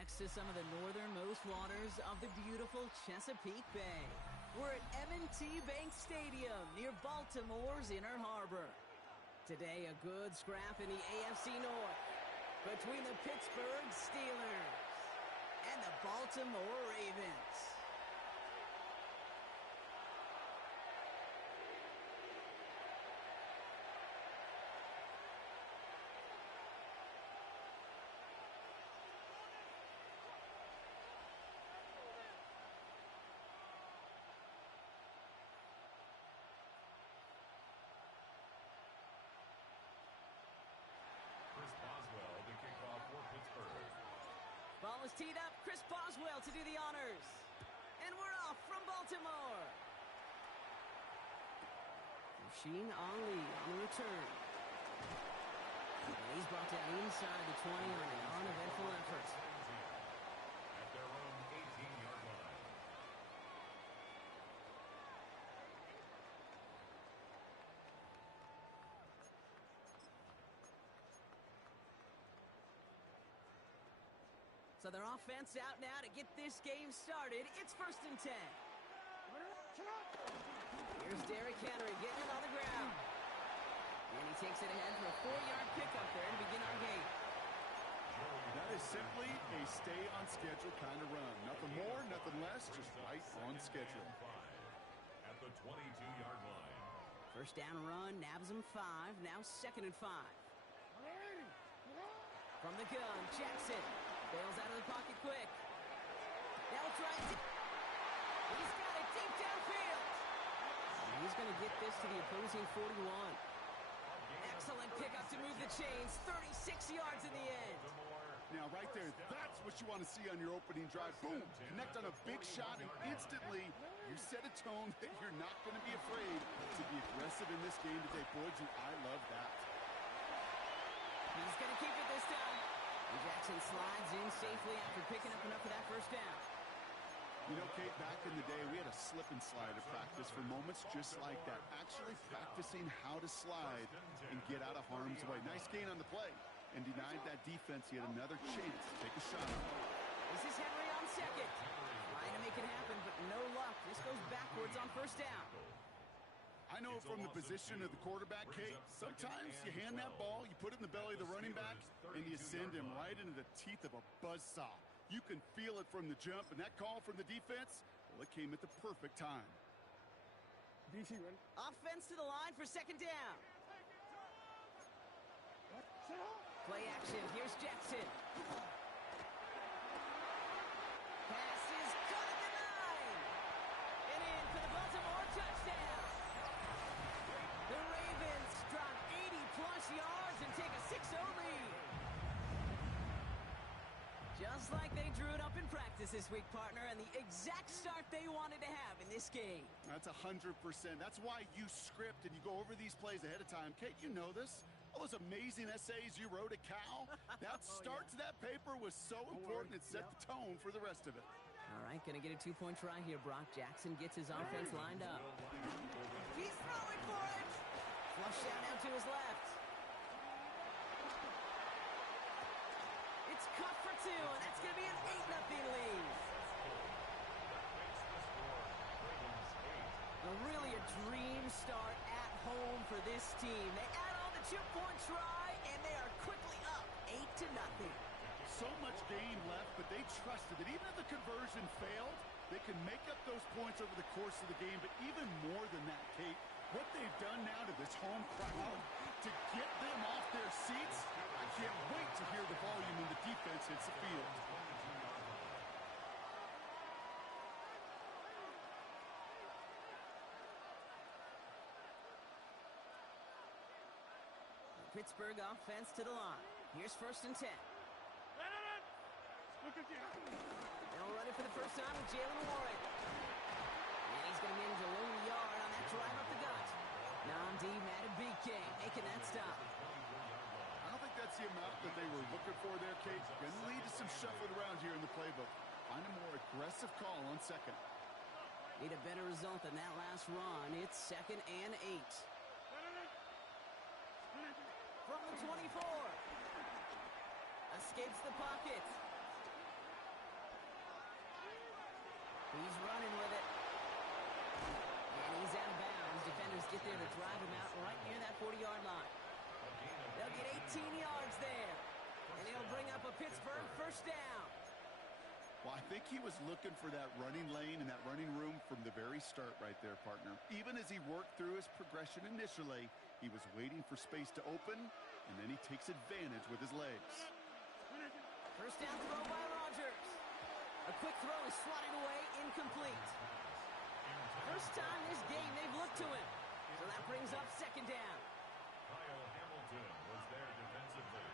next to some of the northernmost waters of the beautiful Chesapeake Bay. We're at M&T Bank Stadium near Baltimore's Inner Harbor. Today, a good scrap in the AFC North between the Pittsburgh Steelers and the Baltimore Ravens. Chris Boswell to kick off for Pittsburgh. Ball is teed up. Chris Boswell to do the honors. And we're off from Baltimore. Rasheen Ali on the return. And he's brought down inside the 20 on an uneventful effort. At their own 18-yard line. So their offense out now to get this game started. It's 1st and 10. Here's Derrick Henry getting it on the ground. And he takes it ahead for a 4-yard pickup there to begin our game. That is simply a stay-on-schedule kind of run. Nothing more, nothing less, just right on schedule. At the 22-yard line. First down run, nabs him 5. Now 2nd and 5. From the gun, Jackson bails out of the pocket quick. Now it's right. He's got it deep downfield. He's going to get this to the opposing 41. Excellent pickup to move the chains. 36 yards in the end. Now, right there, that's what you want to see on your opening drive. Boom! Connect on a big shot, and instantly you set a tone that you're not going to be afraid to be aggressive in this game today. Boy, do I love that. He's going to keep it this time. And Jackson slides in safely after picking up enough of that first down. You know, Kate, back in the day, we had a slip and slide at practice for moments just like that. Actually practicing how to slide and get out of harm's way. Nice gain on the play. And denied that defense yet another chance to take a shot. This is Henry on 2nd. Trying to make it happen, but no luck. This goes backwards on 1st down. I know from the position of the quarterback, Kate, sometimes you hand that ball, you put it in the belly of the running back, and you send him right into the teeth of a buzzsaw. You can feel it from the jump, and that call from the defense, well, it came at the perfect time. Offense to the line for 2nd down. Play action. Here's Jackson. Pass is caught at the 9. And in for the Baltimore touchdown. The Ravens drop 80-plus yards and take a 6-0 lead. Just like they drew it up in practice this week, partner, and the exact start they wanted to have in this game. That's 100%. That's why you script and you go over these plays ahead of time. Kate, you know this. All those amazing essays you wrote at Cal, that start to that paper was so important it set the tone for the rest of it. All right, going to get a 2-point try here. Brock Jackson gets his offense lined up. He's throwing for it. Flush down now to his left. It's cut for 2, and that's going to be an 8-0 lead. Really a dream start at home for this team. They add on the 2-point try, and they are quickly up 8-0. So much game left, but they trusted that even if the conversion failed, they can make up those points over the course of the game. But even more than that, Kate, what they've done now to this home crowd to get them off their seats, I can't wait to hear the volume when the defense hits the field. Pittsburgh offense to the line. Here's 1st and 10. They'll run it for the first time with Jalen Warren. And he's going to manage a lone yard on that drive up the gut. Nnamdi Madubuike making that stop. I don't think that's the amount that they were looking for there, Kate. Going to lead to some shuffling around here in the playbook. Find a more aggressive call on 2nd. Need a better result than that last run. It's 2nd and 8. From the 24. Escapes the pocket. He's running with it. And he's out of bounds. Defenders get there to drive him out right near that 40-yard line. They'll get 18 yards there. And it'll bring up a Pittsburgh first down. Well, I think he was looking for that running lane and that running room from the very start right there, partner. Even as he worked through his progression initially, he was waiting for space to open, and then he takes advantage with his legs. First down throw by Rodgers. A quick throw is swatted away, incomplete. First time this game they've looked to him. So that brings up second down. Kyle Hamilton was there defensively.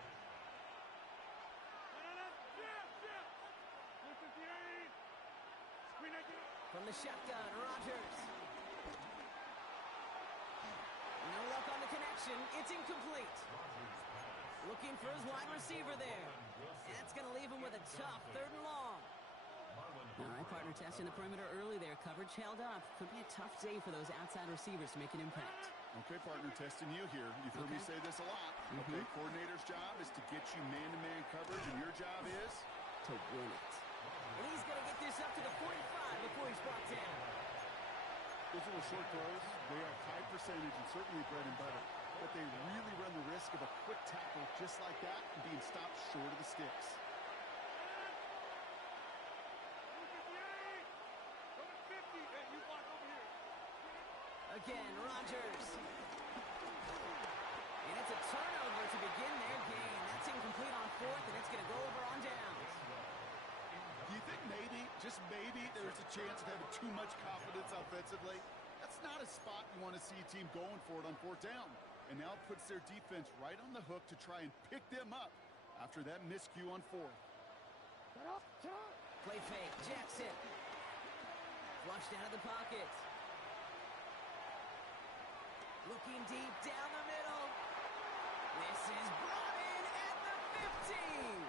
From the shotgun, Rodgers. No luck on the connection. It's incomplete. Looking for his wide receiver there. That's going to leave him with a tough 3rd and long. All right, partner, testing the perimeter early there. Coverage held up. Could be a tough day for those outside receivers to make an impact. Okay, partner, testing you here. You've heard me say this a lot. Okay, coordinator's job is to get you man-to-man coverage, and your job is to win it. And he's going to get this up to the 45 before he's brought down. Those little short throws, they are high percentage and certainly bread and butter. But they really run the risk of a quick tackle just like that and being stopped short of the sticks. Again, Rodgers. And it's a turnover to begin their game. That's incomplete on 4th, and it's going to go over on downs. Do you think maybe, just maybe, there's a chance of having too much confidence offensively? That's not a spot you want to see a team going for it on 4th down. And now it puts their defense right on the hook to try and pick them up after that miscue on 4th. Play fake, Jackson. Flushed out of the pocket. Looking deep down the middle. This is brought in at the 15.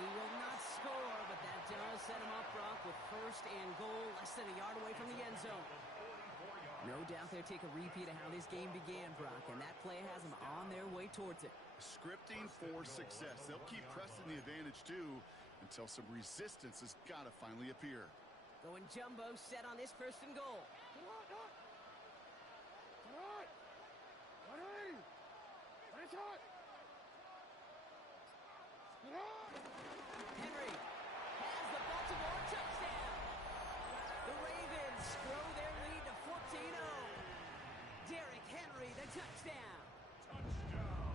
He will not score, but that does set him up, Brock, with 1st and goal, less than a yard away from the end zone. No doubt they'll take a repeat of how this game began, Brock, and that play has them on their way towards it. Scripting for success. They'll keep pressing the advantage, too, until some resistance has got to finally appear. Going jumbo set on this 1st and goal. Henry has the Baltimore touchdown. The Ravens grow their lead to 14-0. Derrick Henry, the touchdown. Touchdown,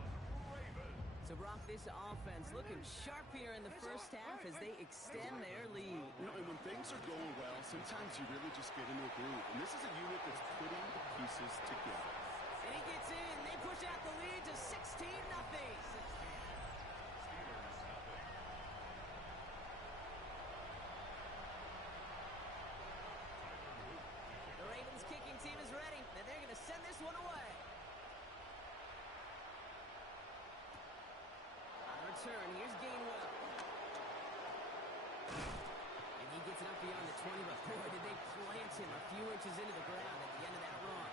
Ravens. So, Brock, this offense looking sharp here in the first half as they extend their lead. You know, and when things are going well, sometimes you really just get into a groove. And this is a unit that's putting the pieces together. And he gets in. They push out the lead to 16-0. The Ravens kicking team is ready, and they're going to send this one away. On return, here's Gainwell. And he gets it up beyond the 20, but boy, did they plant him a few inches into the ground at the end of that run.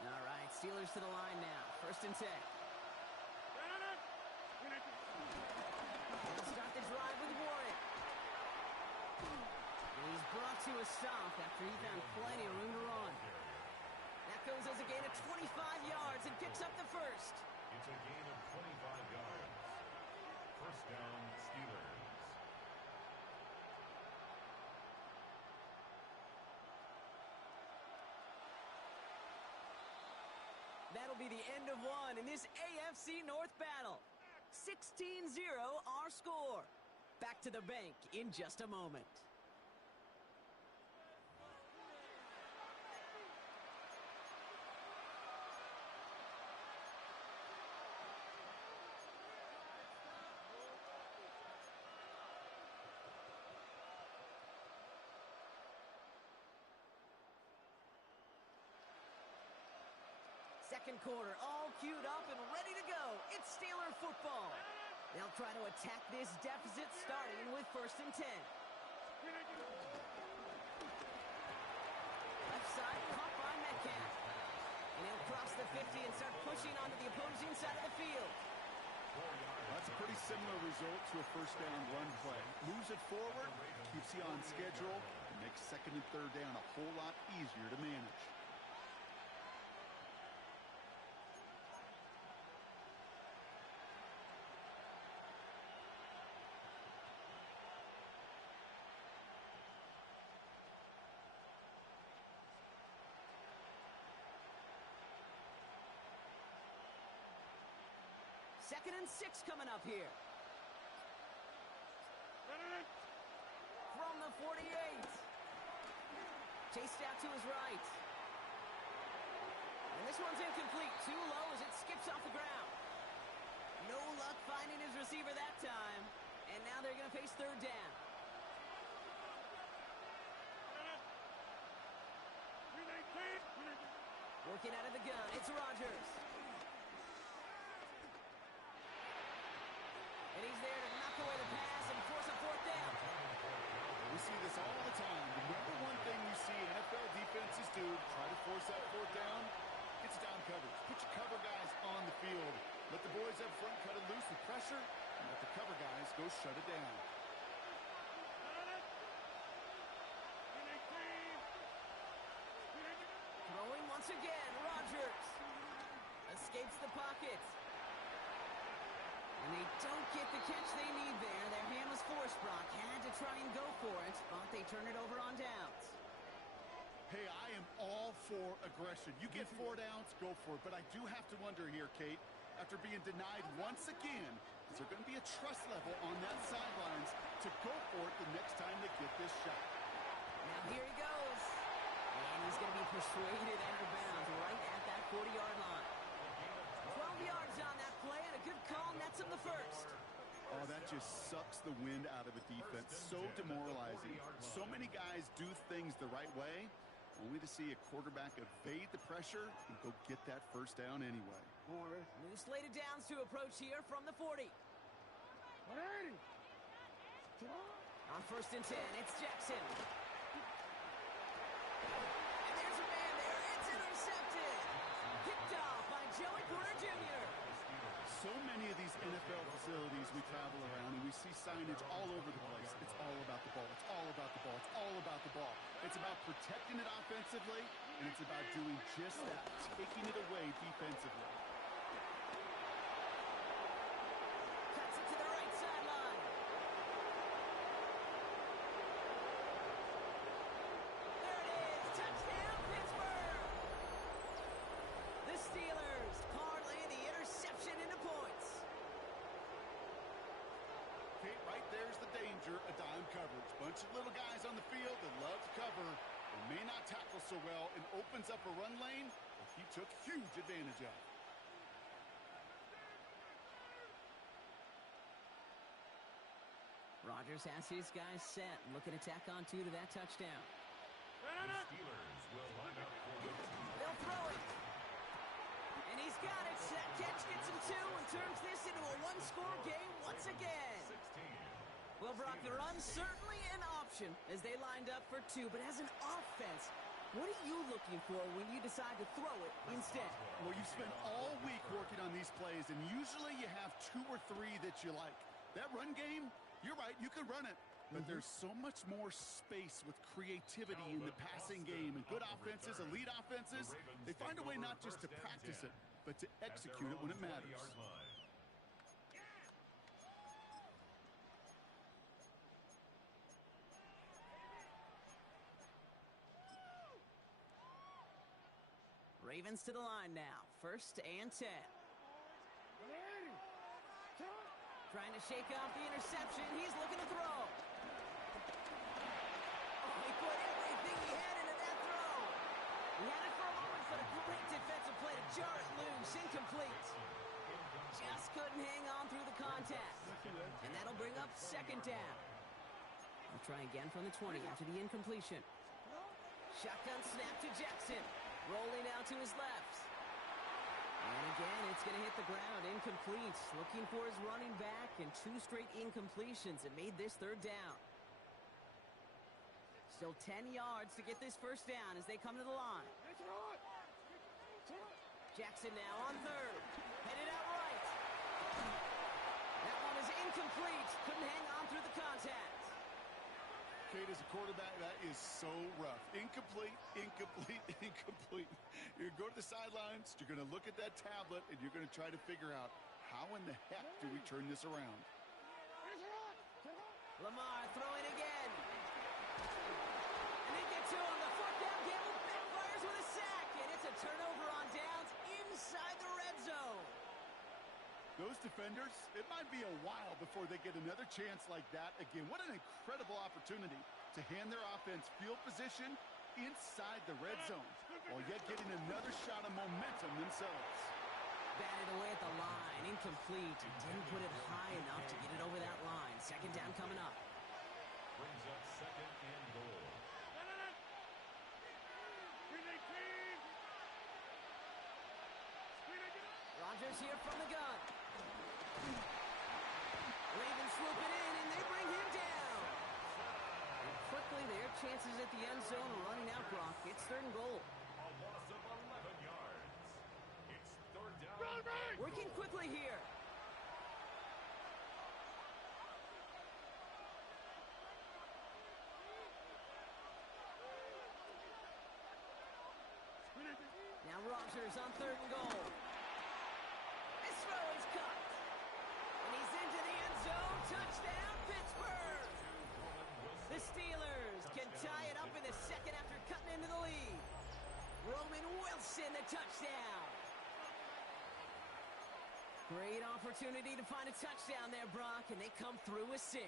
All right, Steelers to the line now. 1st and 10. They'll start the drive with Warren. And he's brought to a stop after he found plenty of room to run. That goes as a gain of 25 yards and picks up the 1st. It's a gain of 25 yards. First down, Steelers. That'll be the end of one in this AFC North battle. 16-0 our score. Back to the bank in just a moment. Second quarter, all queued up and ready to go. It's Steeler football. They'll try to attack this deficit starting with 1st and 10. Left side caught by Metcalf. And he'll cross the 50 and start pushing onto the opposing side of the field. That's a pretty similar result to a first down run play. Moves it forward, keeps you on schedule, and makes 2nd and 3rd down a whole lot easier to manage. Second and 6 coming up here. From the 48. Chased out to his right. And this one's incomplete. Too low as it skips off the ground. No luck finding his receiver that time. And now they're going to face 3rd down. Working out of the gun. It's Rodgers. And he's there to knock away the pass and force a 4th down. We see this all the time. The number one thing you see NFL defenses do, try to force that 4th down, it's down coverage. Put your cover guys on the field. Let the boys up front cut it loose with pressure, and let the cover guys go shut it down. Throwing once again, Rodgers. Escapes the pocket. And they don't get the catch they need there. Their hand was forced. Brock had to try and go for it, but they turn it over on downs. Hey, I am all for aggression. You get 4 downs, go for it. But I do have to wonder here, Kate, after being denied once again, is there going to be a trust level on that sidelines to go for it the next time they get this shot? Now here he goes. And he's going to be persuaded out of bounds right at that 40-yard line. 12 yards on that play, and a good call nets him the first. Oh, that just sucks the wind out of a defense. So demoralizing. So many guys do things the right way, only to see a quarterback evade the pressure and go get that first down anyway. New slated downs to approach here from the 40. On 1st and 10, it's Jackson. And there's a man there. It's intercepted. Picked off by Joey Porter Jr. So many of these NFL facilities we travel around and we see signage all over the place. It's all about the ball. It's all about the ball. It's all about the ball. It's about protecting it offensively, and it's about doing just that, taking it away defensively. Cuts it to the right sideline. There it is. Touchdown, Pittsburgh. The Steelers parlay the interception into points. Kate, right there's the danger of dime coverage. Bunch of little guys on the field that love to cover. They may not tackle so well and opens up a run lane that he took huge advantage of. Rodgers has his guys set. Looking to tack on 2 to that touchdown. The Steelers will line up for the They'll throw it. And he's got it. That catch gets him 2 and turns this into a 1-score game once again. 16. Well, Brock, the run's certainly an option as they lined up for 2, but as an offense, what are you looking for when you decide to throw it instead? Well, you've spent all week working on these plays, and usually you have 2 or 3 that you like. That run game, you're right, you can run it. But there's so much more space with creativity in the passing game. And good offenses, elite offenses, they find a way not just to practice it, but to execute it when it matters. Ravens to the line now. 1st and 10. Trying to shake off the interception. He's looking to throw. Oh, he put everything he had into that throw. He had it for a moment, but a great defensive play to jar it loose. Incomplete. Just couldn't hang on through the contact. And that'll bring up 2nd down. We'll try again from the 20 after the incompletion. Shotgun snap to Jackson. Rolling out to his left. And again, it's going to hit the ground. Incomplete. Looking for his running back, and 2 straight incompletions. It made this 3rd down. Still 10 yards to get this 1st down as they come to the line. Jackson now on 3rd. Headed out right. That one is incomplete. Couldn't hang on through the contact. Kate, as a quarterback, that is so rough. Incomplete, incomplete, incomplete. You're going to go to the sidelines, you're going to look at that tablet, and you're going to try to figure out how in the heck do we turn this around. Lamar throwing again. And they get to him. The 4th down gamble backfires with a sack. And it's a turnover on downs inside the red zone. Those defenders, it might be a while before they get another chance like that again. What an incredible opportunity to hand their offense field position inside the red zone, while yet getting another shot of momentum themselves. Batted away at the line, incomplete. Didn't put it high enough to get it over that line. 2nd down coming up. Brings up 2nd and goal. Rodgers here from the gun. Ravens swoop it in, and they bring him down. And quickly, their chances at the end zone are running out, Brock. It's 3rd and goal. A loss of 11 yards. It's 3rd down. Working quickly here. Now Rodgers on 3rd and goal. This throw is cut. And he's into the end zone. Touchdown, Pittsburgh. The Steelers can tie it up in the 2nd after cutting into the lead. Roman Wilson, the touchdown. Great opportunity to find a touchdown there, Brock, and they come through with 6.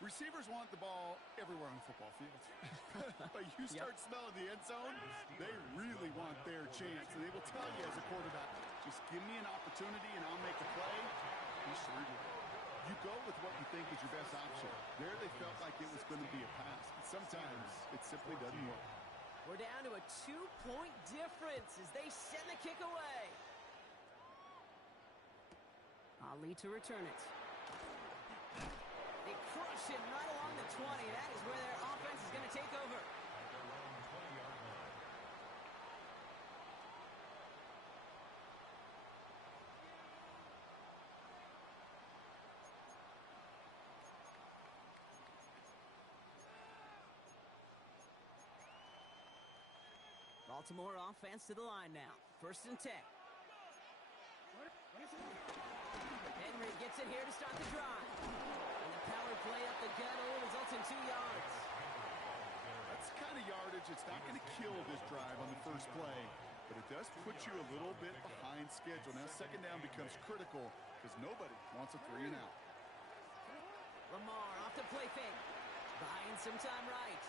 Receivers want the ball everywhere on the football field. But you start smelling the end zone, they really want their chance. And they will tell you as a quarterback, just give me an opportunity and I'll make a play. He sure did. You go with what you think is your best option. There they felt like it was going to be a pass. But sometimes it simply doesn't work. We're down to a 2-point difference as they send the kick away. Ali to return it. They crush him right along the 20. That is where their offense is going to take over. Baltimore offense to the line now. 1st and 10. Henry gets it here to start the drive. And the power play up the gut results in 2 yards. That's the kind of yardage it's not going to kill this drive on the first play, but it does put you a little bit behind schedule. Now 2nd down becomes critical because nobody wants a 3 and out. Lamar off the play fake. Buying some time right.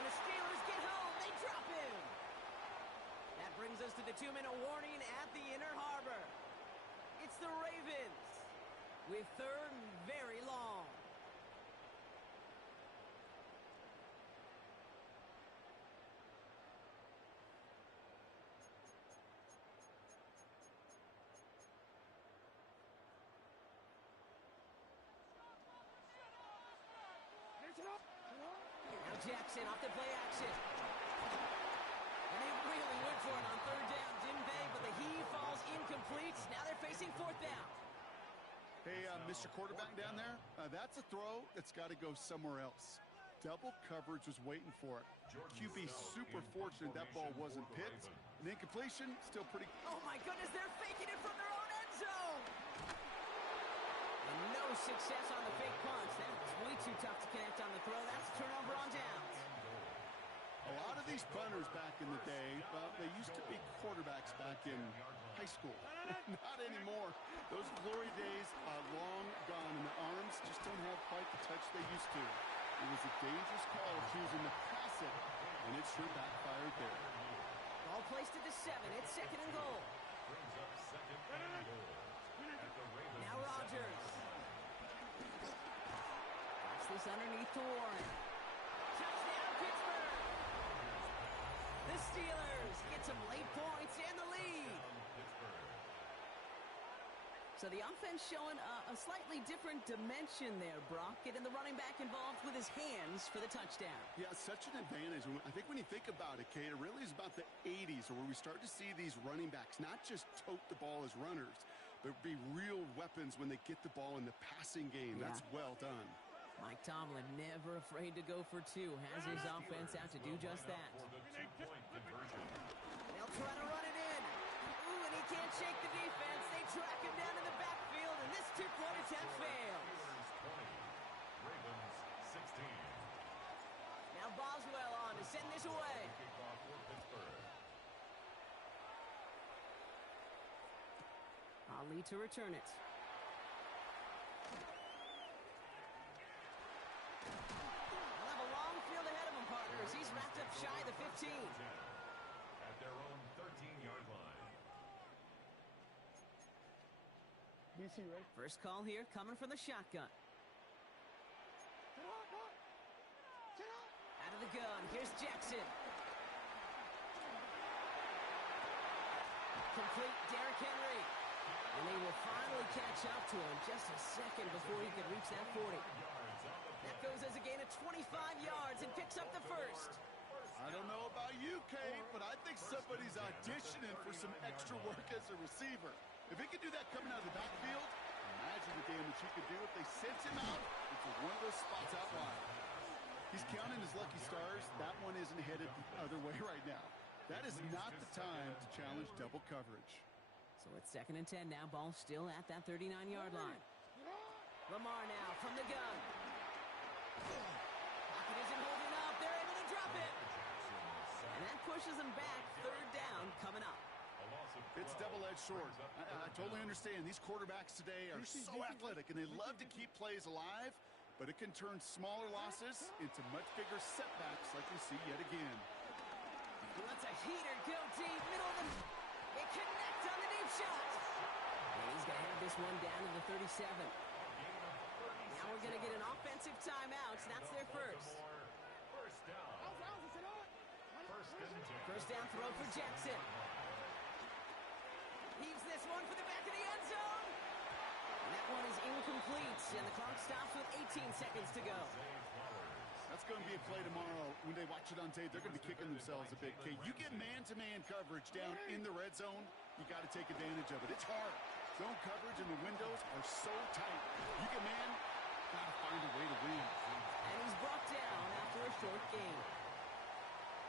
And the Steelers get home. They drop him. That brings us to the 2-minute warning at the Inner Harbor. It's the Ravens with 3rd and very long. Now Jackson off the play action. And they really went for it on 3rd down, didn't they? But the heave falls incomplete. Now they're facing 4th down. Hey, Mr. Quarterback down there, that's a throw that's got to go somewhere else. Double coverage was waiting for it. QB super fortunate that ball wasn't picked. An incompletion, still pretty... Oh, my goodness, they're faking it from their own end zone. And no success on the fake punch. That's way too tough to connect on the throw. That's a turnover on downs. A lot of these punters back in the day, they used to be quarterbacks back in high school. Not anymore. Those glory days are long gone, and the arms just don't have quite the touch they used to. It was a dangerous call choosing to pass it, and it sure backfired there. Ball placed at the 7. It's 2nd and goal. Brings up 2nd and goal. At the Ravens. Now Rodgers. Drops this underneath to Warren. Touchdown, Pittsburgh. The Steelers get some late points and the lead. So the offense showing a slightly different dimension there, Brock. Getting the running back involved with his hands for the touchdown. Yeah, such an advantage. I think when you think about it, Kate, it really is about the 80s where we start to see these running backs not just tote the ball as runners, but be real weapons when they get the ball in the passing game. Yeah. That's well done. Mike Tomlin never afraid to go for two. Has his offense out to do just that. They'll try to run it in. Ooh, and he can't shake the defense. They track him down in the backfield, and this two-point attempt fails. Ravens 16. Now Boswell on to send this away. Ali to return it. They'll have a long field ahead of him, partners. He's wrapped up shy of the 15. At their own 13-yard line. First call here coming from the shotgun. Out of the gun, here's Jackson. Complete Derrick Henry. And they will finally catch up to him just a second before he could reach that 40. That goes as a gain of 25 yards and picks up the first. I don't know about you, Kate, but I think somebody's auditioning for some extra work as a receiver. If he could do that coming out of the backfield, imagine the damage he could do if they sent him out into one of those spots out wide. He's counting his lucky stars. That one isn't headed the other way right now. That is not the time to challenge double coverage. So it's 2nd and 10 now. Ball still at that 39-yard line. Lamar now from the gun. Pocket isn't holding up. They're able to drop it. And that pushes them back. 3rd down coming up. It's double-edged sword. I totally understand. These quarterbacks today are so athletic, and they love to keep plays alive, but it can turn smaller losses into much bigger setbacks like we see yet again. He lets a heater go deep. Middle of the... They connect on the deep shot. And he's going to have this one down to the 37. Now we're going to get an offensive timeout. So that's their first. First down throw for Jackson. Heaves this one for the back of the end zone. And that one is incomplete. And the clock stops with 18 seconds to go. That's going to be a play tomorrow. When they watch it on tape, they're going to be kicking themselves a bit. Kate, you get man-to-man coverage down in the red zone, you got to take advantage of it. It's hard. Zone coverage and the windows are so tight. You get man, got to find a way to win. And he's brought down after a short gain.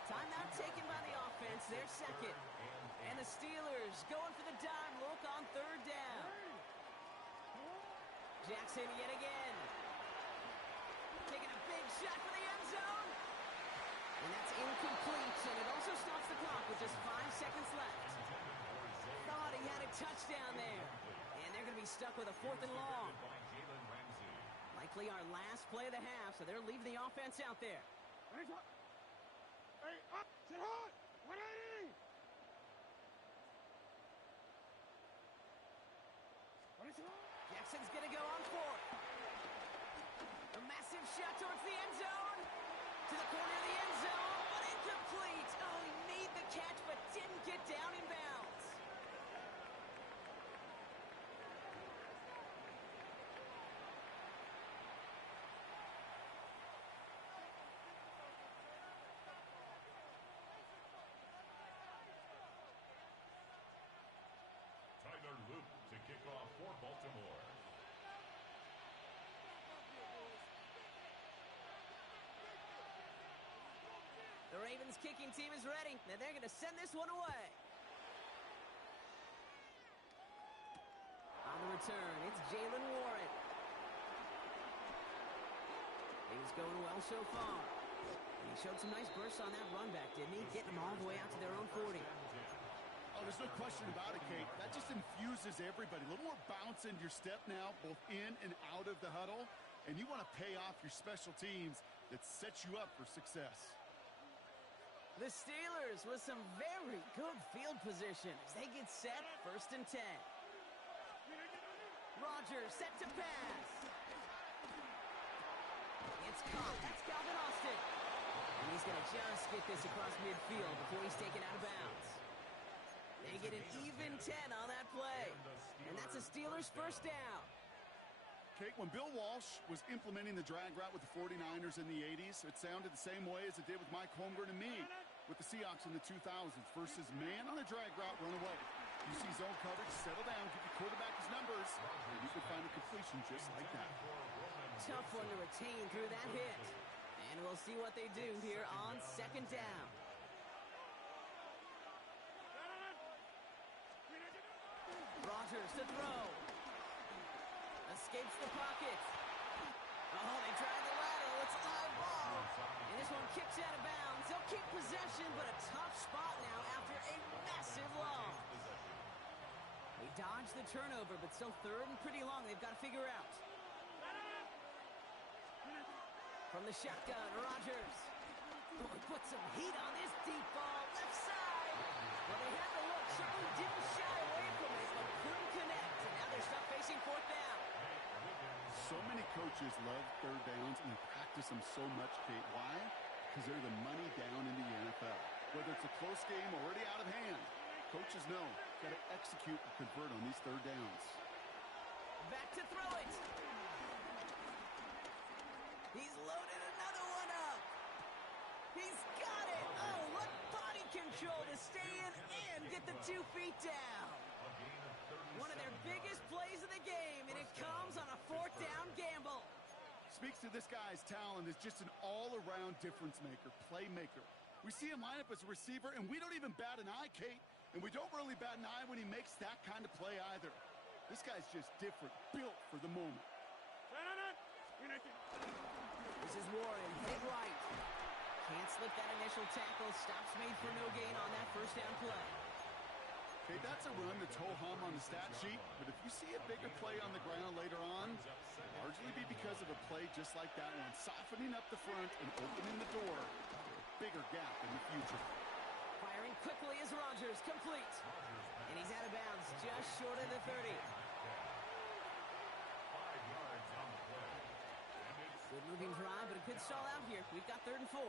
Timeout taken by the offense. Their second. And the Steelers going for the dime look on 3rd down. Jackson yet again. Taking a big shot for the end zone. And that's incomplete, and it also stops the clock with just 5 seconds left. Thought he had a touchdown there. And they're going to be stuck with a 4th and long. Likely our last play of the half, so they're leaving the offense out there. Jackson's going to go on 4th. A massive shot towards the end zone. To the corner of the end zone, but incomplete. Oh, he made the catch, but didn't get down in bounds. Tyler Luke to kick off for Baltimore. The Ravens kicking team is ready, and they're going to send this one away. On the return, it's Jalen Warren. Things going well so far. And he showed some nice bursts on that run back, didn't he? Getting them all the way out to their own 40. Oh, there's no question about it, Kate. That just infuses everybody. A little more bounce into your step now, both in and out of the huddle. And you want to pay off your special teams that sets you up for success. The Steelers with some very good field position as they get set, 1st and 10. Rodgers set to pass. It's caught. That's Calvin Austin. And he's going to just get this across midfield before he's taken out of bounds. They get an even 10 on that play. And that's a Steelers first down. Kate, when Bill Walsh was implementing the drag route with the 49ers in the 80s, it sounded the same way as it did with Mike Holmgren and me with the Seahawks in the 2000s. Versus man on a drag route, run away. You see zone coverage, settle down, give your quarterback his numbers, and you can find a completion just like that. Tough one to retain through that hit. And we'll see what they do here on second down. Rodgers to throw. Escapes the pocket. Oh, they drive the lateral. It's a live ball. And this one kicks out of bounds. They'll keep possession, but a tough spot now after a massive loss. They dodge the turnover, but still third and pretty long. They've got to figure out. From the shotgun, Rodgers. Boy, put some heat on this deep ball. Left side. Well, they had the look. Certainly didn't shy away from it, but couldn't connect. And now they're stuck facing fourth down. So many coaches love third downs and practice them so much, Kate. Why? Because they're the money down in the NFL. Whether it's a close game already out of hand, coaches know got to execute and convert on these third downs. Back to throw it. He's loaded another one up. He's got it. Oh, what body control to stay in and get the 2 feet down. One of their biggest plays of the game, and it comes on a fourth down gamble. Speaks to this guy's talent as just an all-around difference maker, playmaker. We see him line up as a receiver, and we don't even bat an eye, Kate. And we don't really bat an eye when he makes that kind of play either. This guy's just different, built for the moment. This is Warren, hit right. Can't slip that initial tackle. Stops made for no gain on that first down play. Okay, that's a run that's ho-hum on the stat sheet, but if you see a bigger play on the ground later on, it'll largely be because of a play just like that one, softening up the front and opening the door for a bigger gap in the future. Firing quickly as Rodgers, complete. And he's out of bounds, just short of the 30. Good moving drive, but it could stall out here. We've got 3rd and 4.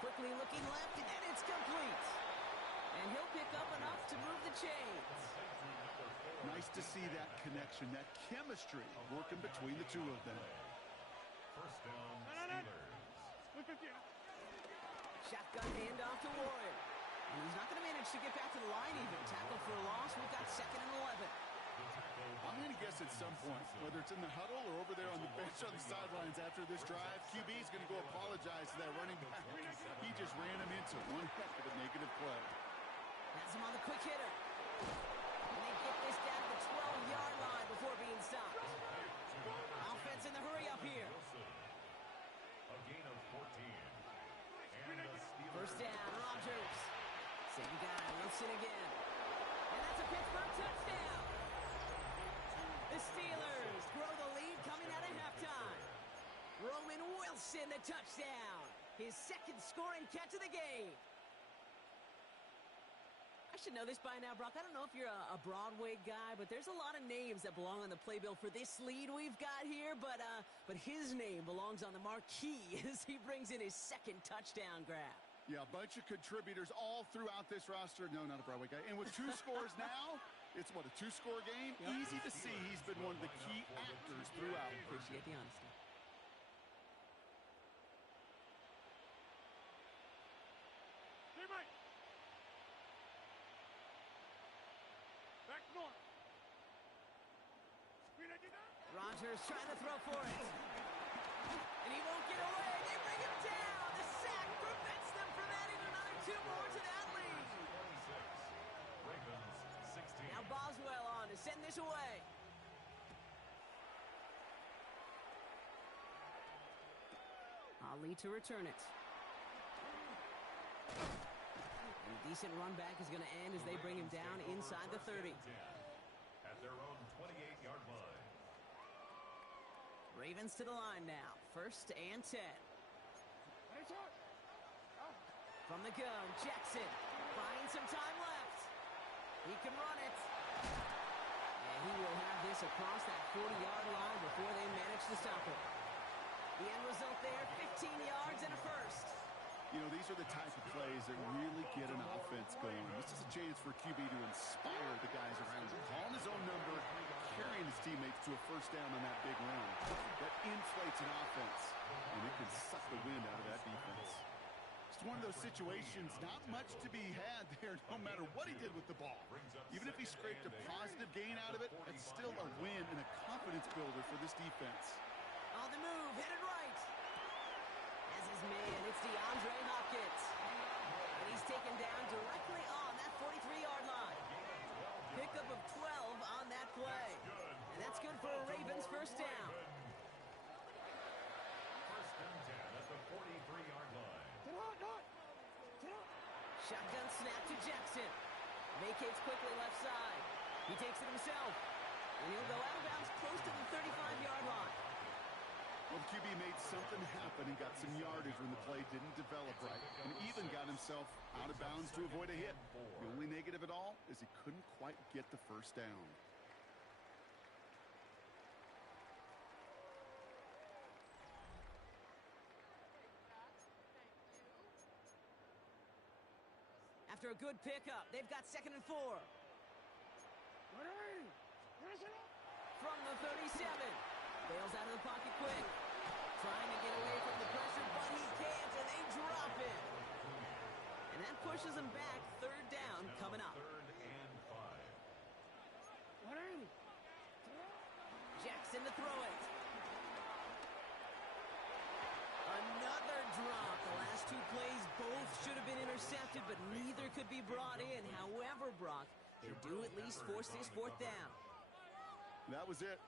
Quickly looking left, and it's complete. And he'll pick up enough to move the chains. Nice to see that connection, that chemistry working between the two of them. First down, Steelers. Shotgun handoff to Warren. And he's not going to manage to get back to the line even. Tackle for a loss. We've got 2nd and 11. I'm going to guess at some point, whether it's in the huddle or over there on the bench on the sidelines after this drive, QB is going to go apologize to that running back. He just ran him into one heck of a negative play. Has him on the quick hitter. And they get this down to the 12-yard line before being stopped. Offense in the hurry up here. A gain of 14. And the Steelers. First down, Rodgers. Same guy, Wilson again. And that's a Pittsburgh touchdown. The Steelers grow the lead coming out of halftime. Roman Wilson, the touchdown. His 2nd scoring catch of the game. I should know this by now, Brock. I don't know if you're a Broadway guy, but there's a lot of names that belong on the playbill for this lead we've got here. But his name belongs on the marquee as he brings in his 2nd touchdown grab. Yeah, a bunch of contributors all throughout this roster. No, not a Broadway guy. And with 2 scores now, it's what, a 2-score game? Yep. Easy to see he's been one of the key actors throughout. Appreciate the honesty. Rodgers trying to throw for it. And he won't get away. They bring him down. The sack prevents them from adding another 2 more to that lead. 26. Ravens 16. Now Boswell on to send this away. Ali to return it. And a decent run back is going to end as they bring him down inside the 30. At their own 28-yard line. Ravens to the line now. 1st and 10. From the gun, Jackson finds some time left. He can run it. And He will have this across that 40-yard line before they manage to stop it. The end result there, 15 yards and a first. You know, these are the type of plays that really get an offense going. This is a chance for QB to inspire the guys around him. Calling his own number, carrying his teammates to a first down on that big run. That inflates an offense, and it can suck the wind out of that defense. It's one of those situations, not much to be had there no matter what he did with the ball. Even if he scraped a positive gain out of it, it's still a win and a confidence builder for this defense. On the move, headed right. As his man, it's DeAndre Hopkins. And he's taken down directly on that 43-yard line. Pickup of 12 on that play. And that's good for a Ravens first down. First and 10 at the 43-yard line. Shotgun snap to Jackson. Vacates quickly left side. He takes it himself. And he'll go out of bounds close to the 35-yard line. Well, the QB made something happen and got some yardage when the play didn't develop right, and even got himself out of bounds to avoid a hit. The only negative at all is he couldn't quite get the first down. After a good pickup, they've got 2nd and 4. From the 37. Bails out of the pocket quick. Trying to get away from the pressure, but he can't, and they drop it. And that pushes him back. 3rd down coming up. 3rd and 5. Jackson to throw it. Another drop. The last 2 plays both should have been intercepted, but neither could be brought in. However, Brock, they do at least force this 4th down. That was it.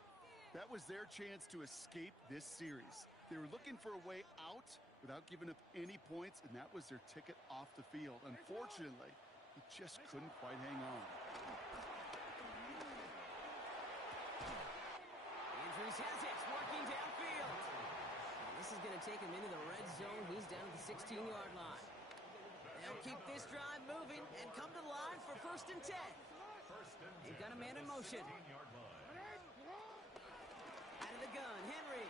That was their chance to escape this series. They were looking for a way out without giving up any points, and that was their ticket off the field. Unfortunately, he just couldn't quite hang on. Andrews has it, working downfield. This is going to take him into the red zone. He's down at the 16-yard line. They'll keep this drive moving and come to the line for 1st and 10. They've got a man in motion. Out of the gun, Henry.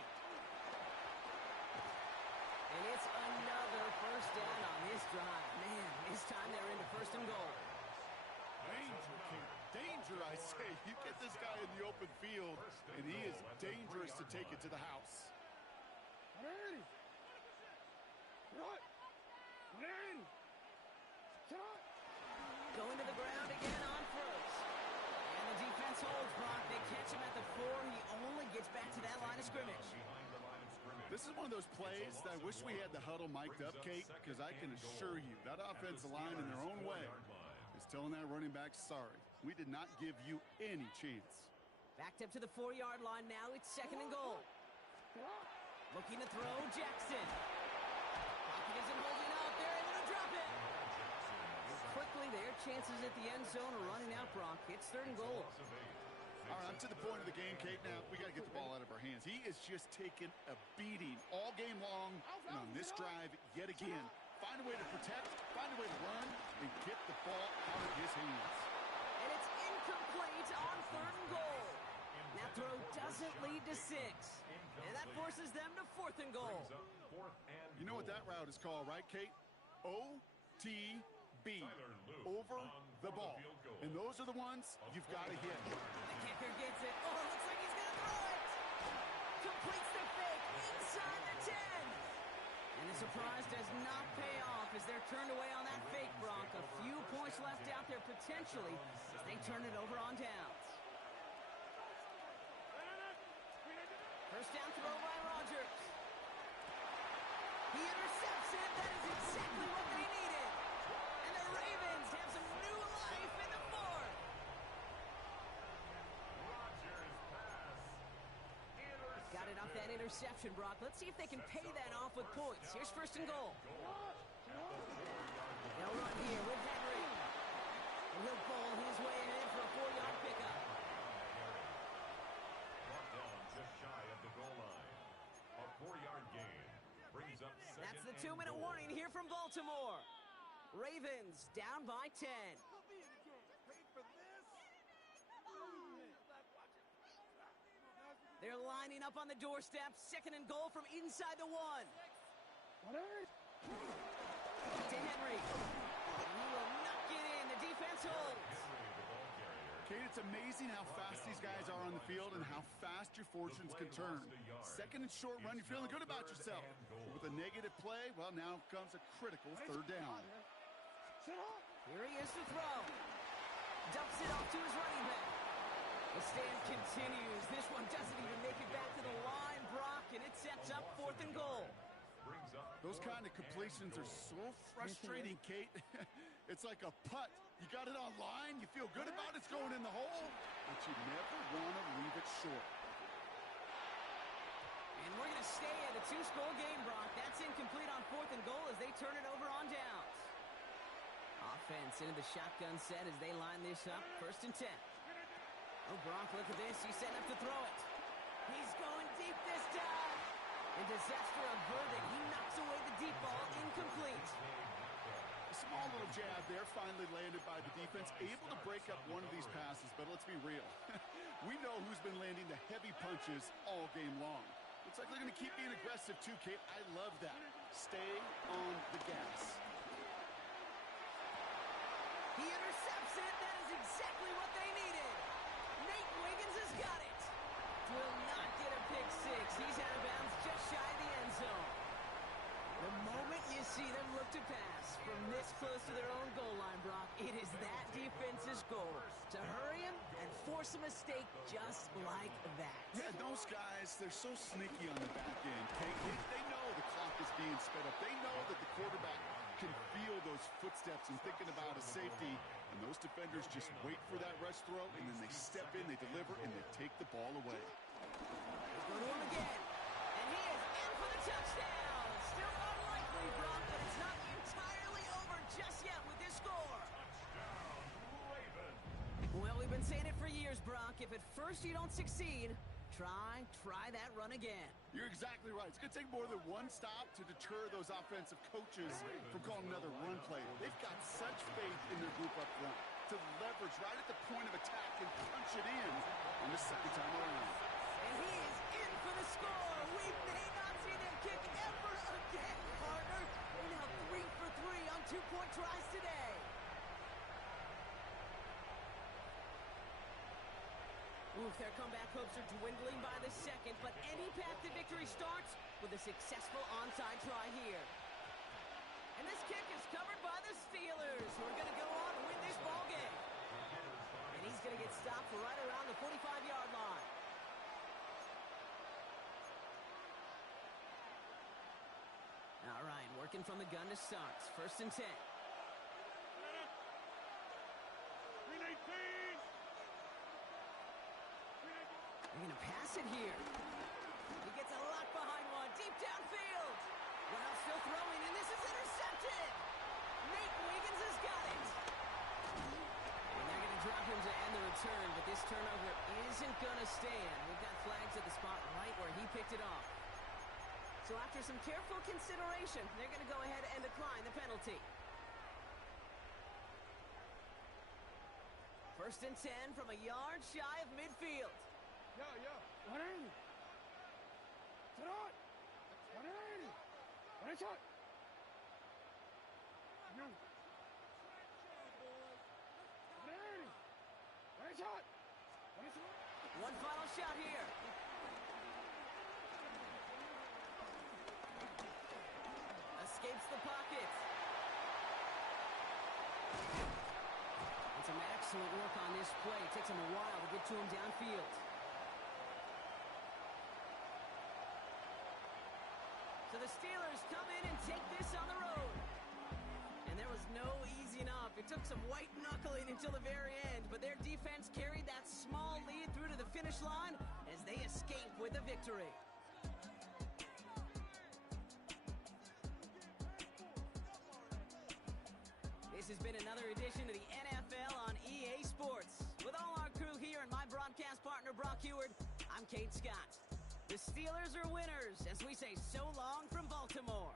And it's another first down on this drive. Man, this time they're into 1st and goal. Danger, King. Danger, I say. You get this guy in the open field, and he is dangerous to take it to the house. Going to the ground again on first. And the defense holds, Brock. They catch him at the 4. He only gets back to that line of scrimmage. This is one of those plays that I wish we had the huddle mic'd up, Kate, because I can assure you that offensive line in their own way is telling that running back, sorry, we did not give you any chance. Backed up to the 4-yard line now. It's 2nd and goal. Looking to throw, Jackson. Pocket isn't holding out. They're able to drop it. And quickly, their chances at the end zone are running out, Brock. It's 3rd and goal. All right, I'm to the point of the game, Kate. Now, we got to get the ball out of our hands. He is just taking a beating all game long. And on this drive, yet again, find a way to protect, find a way to run, and get the ball out of his hands. And it's incomplete on 3rd and goal. That throw doesn't lead to 6. And that forces them to 4th and goal. You know what that route is called, right, Kate? OTB. Over the ball. And those are the ones you've got to hit. The kicker gets it. Oh, it looks like he's going to throw it. Completes the fake inside the 10. And the surprise does not pay off as they're turned away on that fake, Brock. A few points left out there potentially as they turn it over on downs. First down throw by Rodgers. He intercepts it. That is exactly what they needed. And the Ravens have some new life in the 4th. Got it off that interception, Brock. Let's see if they can pay that off with points. Here's 1st and goal. They'll run here with Henry. And he'll bowl his way ahead for a 4-yard pickup. Brought down just shy of the goal line. A 4-yard gain brings up 2nd. That's the 2-minute warning here from Baltimore. Ravens down by 10. They're lining up on the doorstep. 2nd and goal from inside the 1. To Henry. He will not get in. The defense holds. Kate, it's amazing how fast these guys are on the field and how fast your fortunes can turn. 2nd and short run, you're feeling good about yourself. But with a negative play, well, now comes a critical 3rd down. Here he is to throw. Dumps it off to his running back. The stand continues. This one doesn't even make it back to the line, Brock, and it sets up 4th and goal. Those kind of completions are so frustrating, Kate. It's like a putt. You got it on line, you feel good about it's going in the hole, but you never want to leave it short. And we're going to stay at a 2-score game, Brock. That's incomplete on 4th and goal as they turn it over on downs. Offense into the shotgun set as they line this up. 1st and 10. Oh, Brock, look at this. He's setting up to throw it. He's going deep this time. And disaster averted. He knocks away the deep ball, incomplete. A small little jab there, finally landed by the defense. Able to break up one of these passes, but let's be real. We know who's been landing the heavy punches all game long. Looks like they're going to keep being aggressive too, Kate. I love that. Stay on the gas. He intercepts it. That is exactly what they needed. Nate Wiggins has got it. Will not get a pick six. He's out of bounds just shy of the end zone. The moment you see them look to pass from this close to their own goal line, Brock, it is that defense's goal to hurry him and force a mistake just like that. Yeah, those guys, they're so sneaky on the back end. They know the clock is being sped up. They know that the quarterback can feel those footsteps and thinking about a safety, and those defenders just wait for that rush throw, and then they step in, they deliver, and they take the ball away. Let's go to him again, and he is in for the touchdown. Still unlikely, Brock, but it's not entirely over just yet with this score. Well, we've been saying it for years, Brock. If at first you don't succeed, try that run again. You're exactly right. It's going to take more than one stop to deter those offensive coaches from calling another run play. They've got such faith in their group up front to leverage right at the point of attack and punch it in on the 2nd time around. And he is in for the score. We may not see them kick ever again, partner. They're now 3 for 3 on 2-point tries today. Oof, their comeback hopes are dwindling by the 2nd, but any path to victory starts with a successful onside try here. And this kick is covered by the Steelers, who are going to go on and win this ball game. And he's going to get stopped right around the 45-yard line. All right, working from the gun to start. 1st and 10. They're going to pass it here. He gets a lot behind one. Deep downfield. Well, still throwing, and this is intercepted. Nate Wiggins has got it. And they're going to drop him to end the return, but this turnover isn't going to stand. We've got flags at the spot right where he picked it off. So after some careful consideration, they're going to go ahead and decline the penalty. 1st and 10 from a yard shy of midfield. Yo. 180. Sit on. 180. What is it? No. 180. What is it? What is it? One final shot here. Escapes the pocket. And some excellent work on this play. It takes him a while to get to him downfield. So the Steelers come in and take this on the road. And there was no easing up. It took some white knuckling until the very end, but their defense carried that small lead through to the finish line as they escape with a victory. This has been another edition of the NFL on EA Sports. With all our crew here and my broadcast partner, Brock Heward, I'm Kate Scott. The Steelers are winners as we say so long from Baltimore.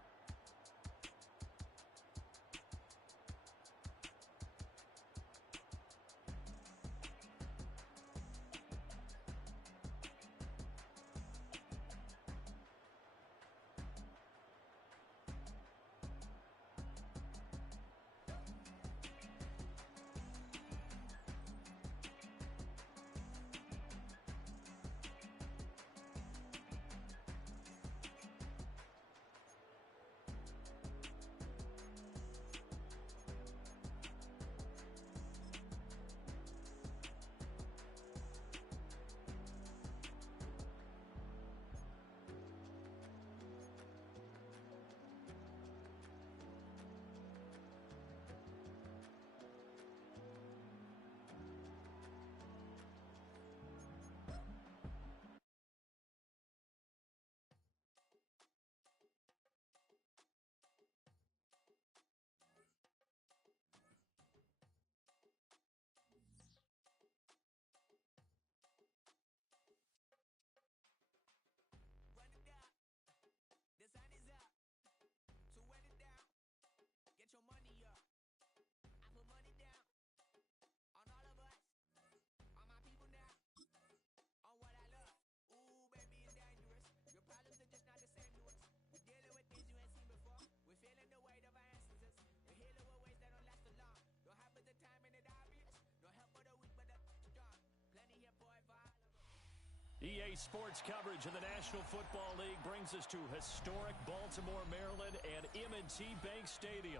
Today's sports coverage of the National Football League brings us to historic Baltimore, Maryland, and M&T Bank Stadium.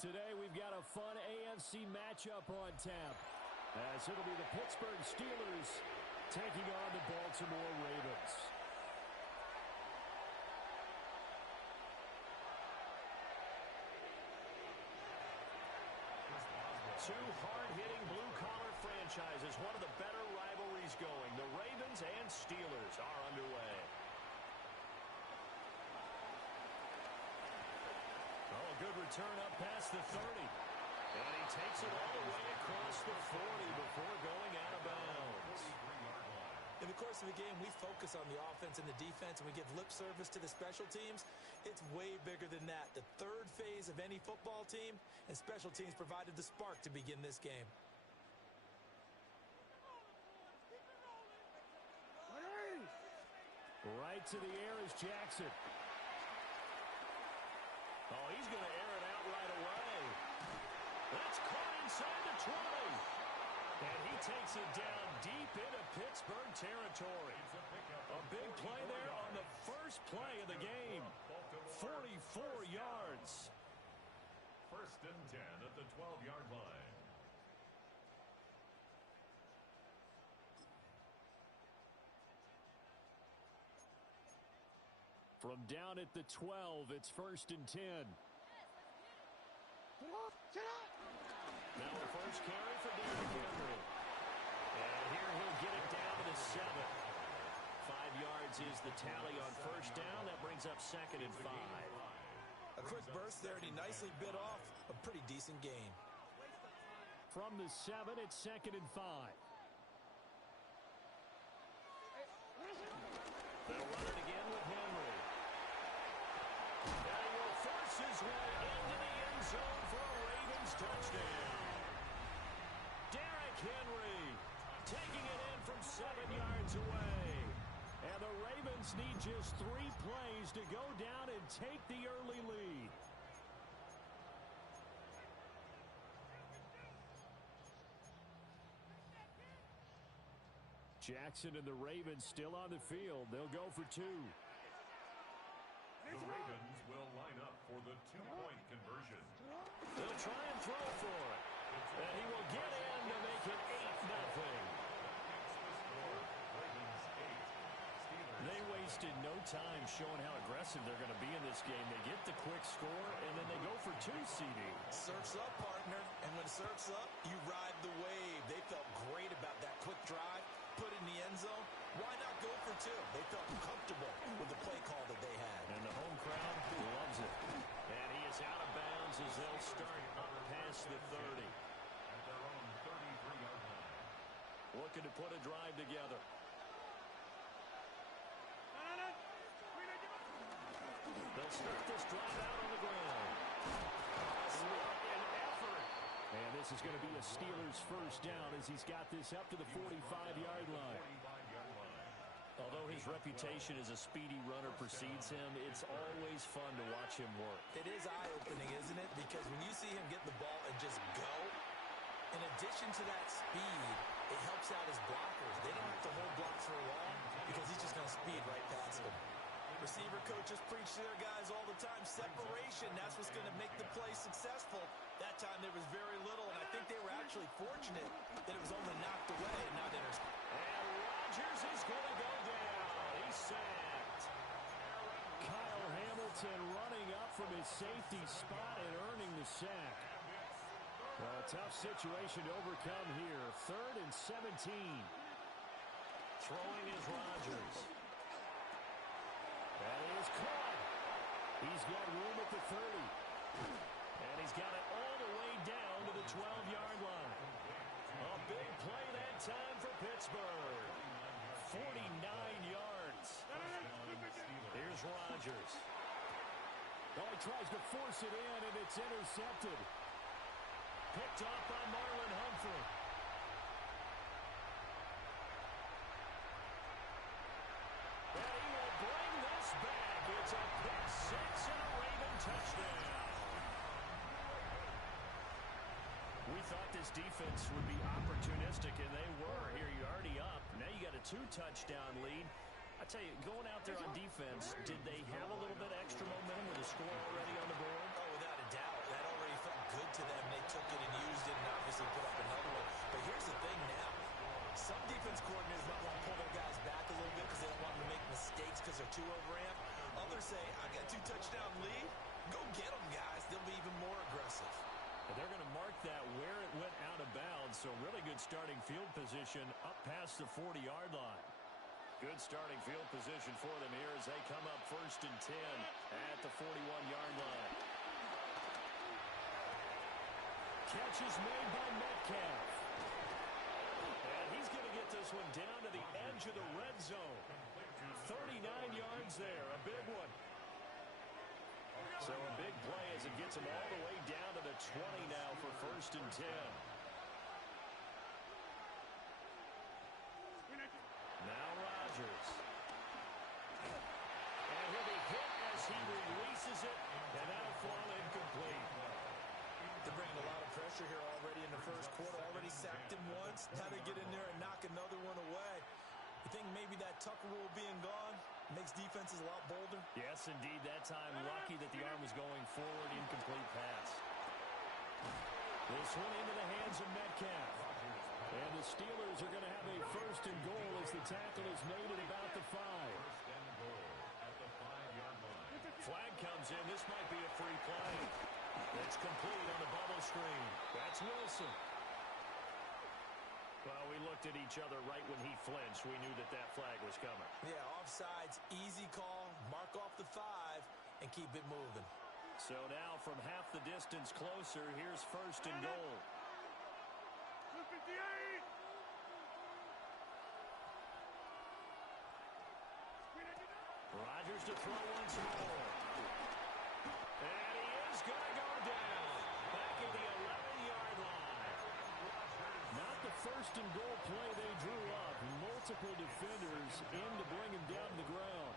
Today, we've got a fun AFC matchup on tap, as it'll be the Pittsburgh Steelers taking on the Baltimore Ravens. Two hard-hitting blue-collar franchises, one of the better rivalries going. The Ravens and Steelers are underway. Oh, good return up past the 30. And he takes it all the way across the 40 before going out of bounds. In the course of the game, we focus on the offense and the defense, and we give lip service to the special teams. It's way bigger than that. The third phase of any football team, and special teams provided the spark to begin this game. Right to the air is Jackson. Oh, he's going to air it out right away. That's caught inside the 20. And he takes it down deep into Pittsburgh territory. A big play there on the first play of the game. 44 yards. First and 10 at the 12-yard line. From down at the 12, it's first and 10. Now a first carry for Derrick Henry. And here he'll get it down to the 7. 5 yards is the tally on first down. That brings up second and 5. A quick burst there, and he nicely bit off a pretty decent gain. From the 7, it's second and 5. They'll run it again with Henry. And he will force his way into the end zone for a Ravens touchdown. Derrick Henry taking it in from 7 yards away. And the Ravens need just 3 plays to go down and take the early lead. Jackson and the Ravens still on the field. They'll go for 2. The Ravens will line up for the 2-point conversion. They'll try and throw for it. And he will get in to make it 8-0. They wasted no time showing how aggressive they're going to be in this game. They get the quick score, and then they go for 2, CD. Surf's up, partner. And when surf's up, you ride the wave. They felt great about that quick drive, put in the end zone. Why not go for 2? They felt comfortable with the play call that they had. And the home crowd loves it. And he is out of bounds as they'll start up past the 30. At their own 33-yard line. Looking to put a drive together. They'll start this drive out on the ground. What an effort. And this is going to be a Steelers first down as he's got this up to the 45-yard line. Although his reputation as a speedy runner precedes him, it's always fun to watch him work. It is eye-opening, isn't it? Because when you see him get the ball and just go, in addition to that speed, it helps out his blockers. They don't have to hold blocks for long because he's just going to speed right past them. Receiver coaches preach to their guys all the time. Separation, that's what's going to make the play successful. That time there was very little, and I think they were actually fortunate that it was only knocked away and not intercepted. And Rodgers is going to go down. He's sacked. Kyle Hamilton running up from his safety spot and earning the sack. A tough situation to overcome here. 3rd and 17. Throwing is Rodgers. That is caught. He's got room at the 30. And he's got it all the way down to the 12-yard line. A big play that time for Pittsburgh. 49 yards. Here's Rodgers. Oh, he tries to force it in, and it's intercepted. Picked off by Marlon Humphrey. And he will bring this back. It's a pick 6 and a Raven touchdown. We thought this defense would be opportunistic, and they were. Here, you're already up. Now you got a 2-touchdown lead. I tell you, going out there on defense, did they have a little bit extra momentum with a score already on the board? Oh, without a doubt. That already felt good to them. They took it and used it and obviously put up another one. But here's the thing now. Some defense coordinators might want to pull their guys back a little bit because they don't want them to make mistakes because they're too overamped. Others say, I got a 2-touchdown lead. Go get them, guys. They'll be even more aggressive. And they're going to mark that where it went out of bounds. So really good starting field position up past the 40-yard line. Good starting field position for them here as they come up 1st and 10 at the 41-yard line. Catch is made by Metcalf. And he's going to get this one down to the edge of the red zone. 39 yards there, a big one. So a big play as it gets him all the way down to the 20 now for 1st and 10. Now Rodgers. And he'll be hit as he releases it, and that'll fall incomplete. They're bringing a lot of pressure here already in the first quarter. Already sacked him once. Now they get in there and knock another one away. You think maybe that Tucker rule being gone makes defenses a lot bolder? Yes, indeed. That time, lucky that the arm was going forward. Incomplete pass. This one into the hands of Metcalf. And the Steelers are going to have a 1st and goal as the tackle is made at about the 5. Flag comes in. This might be a free play. It's complete on the bubble screen. That's Wilson. Well, we looked at each other right when he flinched. We knew that that flag was coming. Yeah, offsides, easy call, mark off the 5, and keep it moving. So now from half the distance closer, here's 1st and goal. Rodgers to throw once more. And he is going to go down. Back at the 11-yard line. Not the 1st and goal play they drew up. Multiple defenders in to bring him down to the ground.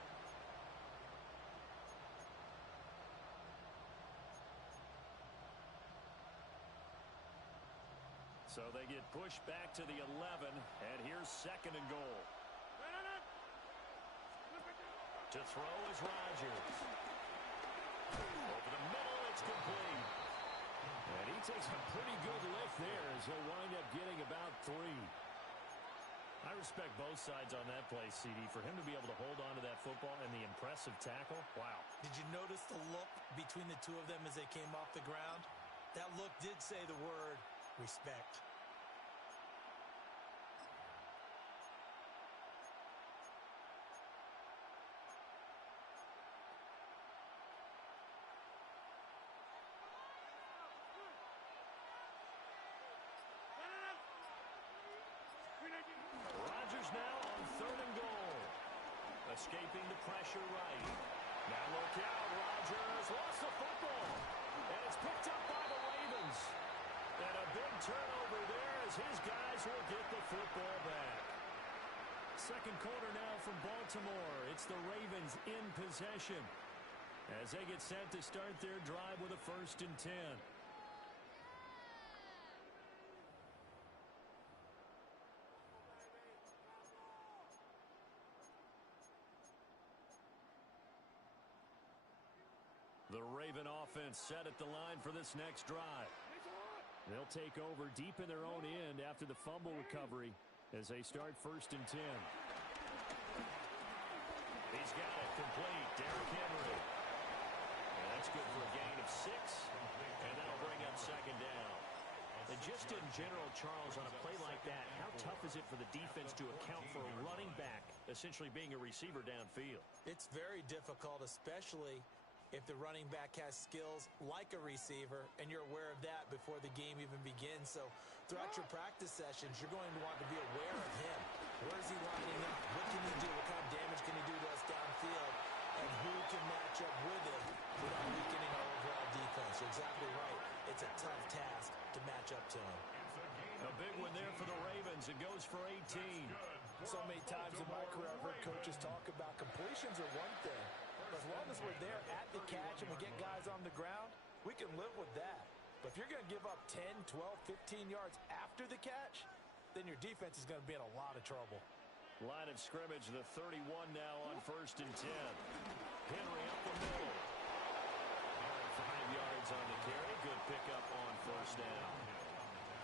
So they get pushed back to the 11, and here's 2nd and goal. To throw is Rodgers. Over the middle, it's complete. And he takes a pretty good lift there as he'll wind up getting about 3. I respect both sides on that play, CD. For him to be able to hold on to that football and the impressive tackle, wow. Did you notice the look between the two of them as they came off the ground? That look did say the word respect. Rodgers now on 3rd and goal. Escaping the pressure right. Now look out, Rodgers lost the football. And it's picked up by the Ravens. And a big turnover there as his guys will get the football back. 2nd quarter now from Baltimore. It's the Ravens in possession as they get set to start their drive with a 1st and 10. The Raven offense set at the line for this next drive. They'll take over deep in their own end after the fumble recovery as they start 1st and 10. He's got it complete. Derrick Henry. And that's good for a gain of 6. And that'll bring up 2nd down. And just in general, Charles, on a play like that, how tough is it for the defense to account for a running back essentially being a receiver downfield? It's very difficult, especially if the running back has skills like a receiver, and you're aware of that before the game even begins. So throughout your practice sessions, you're going to want to be aware of him. Where is he lining up? What can he do? What kind of damage can he do to us downfield? And who can match up with him without weakening our overall defense? You're exactly right. It's a tough task to match up to him. A big one there for the Ravens. It goes for 18. So many times in my career, I've heard coaches talk about completions are one thing. As long as we're there at the catch and we get guys on the ground, we can live with that. But if you're going to give up 10, 12, 15 yards after the catch, then your defense is going to be in a lot of trouble. Line of scrimmage, the 31 now on 1st and 10. Henry up the middle. 5 yards on the carry. Good pickup on 1st down.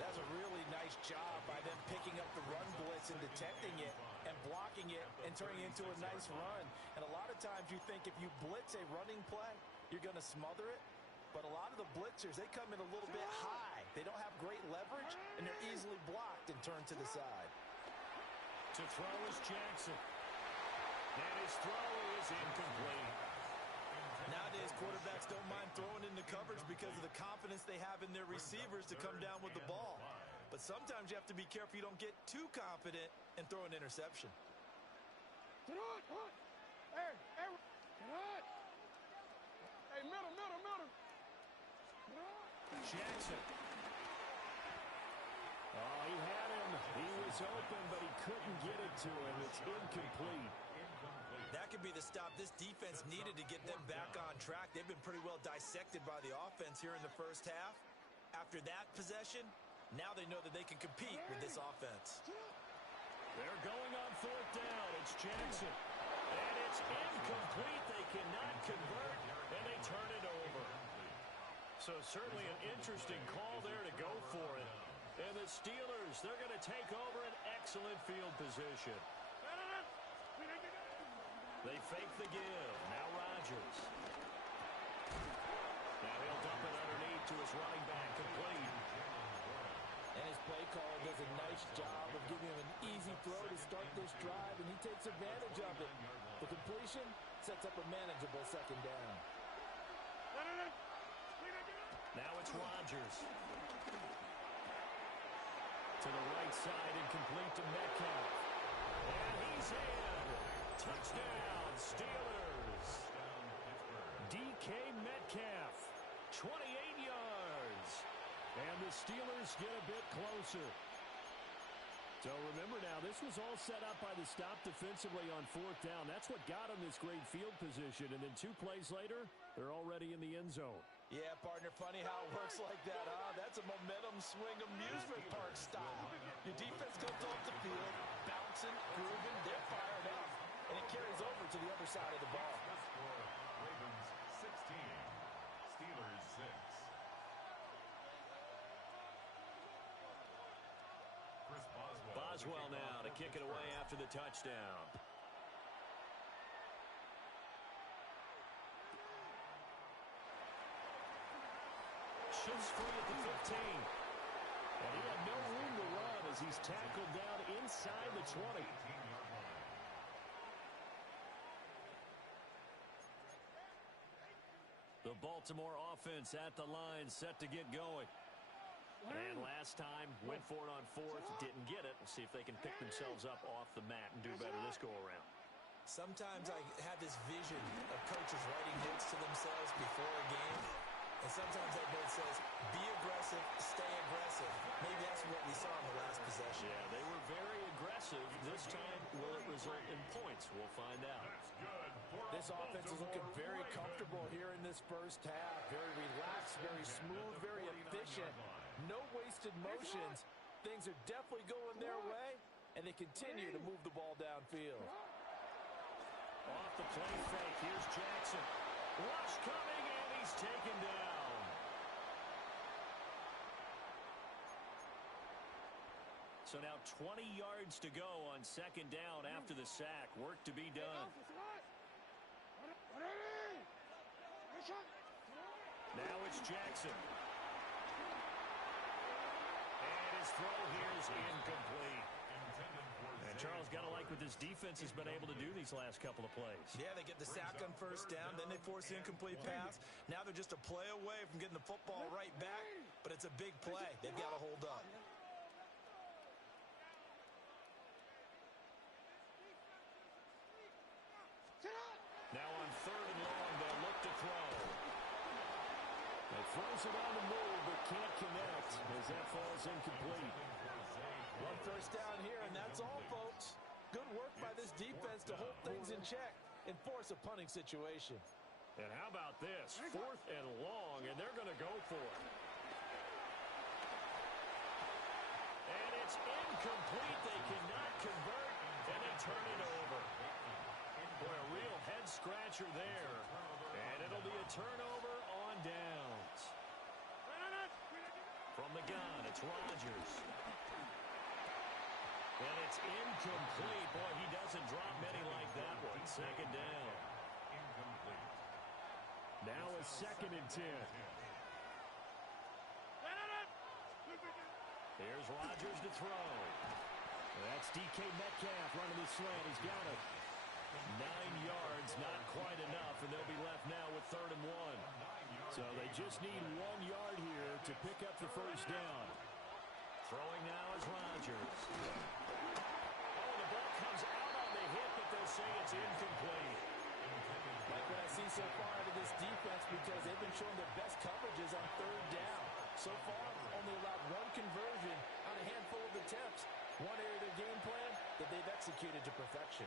That's a really nice job by them picking up the run blitz and detecting it and blocking it and turning it into a nice run. And a lot of times you think if you blitz a running play, you're going to smother it. But a lot of the blitzers, they come in a little bit high. They don't have great leverage, and they're easily blocked and turned to the side. To throw is Jackson. And his throw is incomplete. Nowadays, quarterbacks don't mind throwing into coverage because of the confidence they have in their receivers to come down with the ball. But sometimes you have to be careful you don't get too confident and throw an interception. Hey, middle. Jackson. Oh, he had him. He was open, but he couldn't get it to him. It's incomplete. That could be the stop this defense needed to get them back on track. They've been pretty well dissected by the offense here in the first half. After that possession, now they know that they can compete with this offense. They're going on 4th down. It's Jackson. And it's incomplete. They cannot convert, and they turn it over. So certainly an interesting call there to go for it. And the Steelers, they're going to take over an excellent field position. They fake the give. Now Rodgers. Now he'll dump it underneath to his running back, complete. And his play caller does a nice job of giving him an easy throw to start this drive, and he takes advantage of it. The completion sets up a manageable 2nd down. Now it's Rodgers. To the right side and complete to Metcalf. And he's in. Touchdown, Steelers. DK Metcalf, 28 yards. And the Steelers get a bit closer. So remember now, this was all set up by the stop defensively on 4th down. That's what got them this great field position. And then 2 plays later, they're already in the end zone. Yeah, partner, funny how it works like that, huh? That's a momentum swing amusement park style. Your defense comes off the field, bouncing, grooving, they're fired up. And it carries over to the other side of the ball. Ravens 16, Steelers 6. Boswell now to kick it away after the touchdown. Shifts free at the 15. And he had no room to run as he's tackled down inside the 20. The Baltimore offense at the line, set to get going. And last time, went for it on 4th, didn't get it. We'll see if they can pick themselves up off the mat and do better this go-around. Sometimes I have this vision of coaches writing notes to themselves before a game. And sometimes that note says, be aggressive, stay aggressive. Maybe that's what we saw in the last possession. Yeah, they were very aggressive. This time, will it result in points? We'll find out. This offense is looking very comfortable here in this first half. Very relaxed, very smooth, very efficient. No wasted motions. Things are definitely going their way, and they continue to move the ball downfield. Off the play fake, here's Jackson. Rush coming, and he's taken down. So now 20 yards to go on 2nd down after the sack. Work to be done. Now it's Jackson. And his throw here is incomplete. And Charles, got to like what this defense has been able to do these last couple of plays. Yeah, they get the sack on 1st down, then they force the incomplete pass. Now they're just a play away from getting the football right back, but it's a big play. They've got to hold up. Now on 3rd and long, they'll look to throw. They throws it on the move, but can't connect as that falls incomplete. 1 first down here, and that's all, folks. Good work by this defense to hold things in check and force a punting situation. And how about this? 4th and long, and they're going to go for it. And it's incomplete. They cannot convert, and they turn pressure there. And it'll be a turnover on downs. From the gun, it's Rodgers. And it's incomplete. Boy, he doesn't drop many like that one. Second down. Incomplete. Now a 2nd and 10. Here's Rodgers to throw. That's DK Metcalf running the slant. He's got it. 9 yards, not quite enough, and they'll be left now with 3rd and 1. So they just need 1 yard here to pick up the first down. Throwing now is Rodgers. Oh, the ball comes out on the hit, but they'll say it's incomplete. Like what I see so far out of this defense, because they've been showing their best coverages on 3rd down. So far, only allowed 1 conversion on a handful of attempts. One area of their game plan that they've executed to perfection.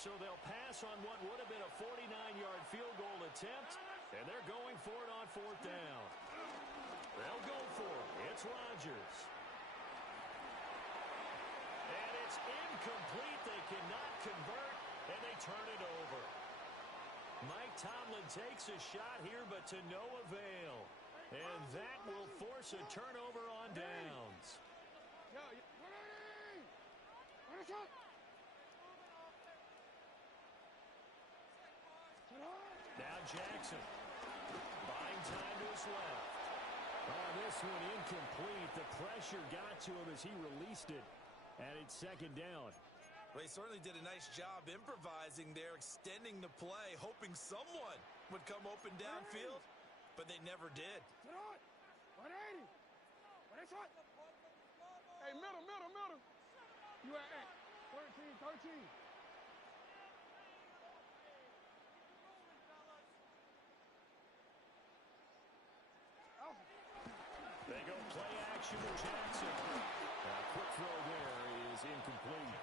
So they'll pass on what would have been a 49-yard field goal attempt, and they're going for it on 4th down. They'll go for it. It's Rodgers. And it's incomplete. They cannot convert, and they turn it over. Mike Tomlin takes a shot here, but to no avail. And that will force a turnover on downs. Now Jackson. Buying time to his left. Oh, this one incomplete. The pressure got to him as he released it. And it's 2nd down. Well, he certainly did a nice job improvising there, extending the play, hoping someone would come open downfield, but they never did. Hey, middle. You at 13. They go play action with Jackson. A quick throw there is incomplete.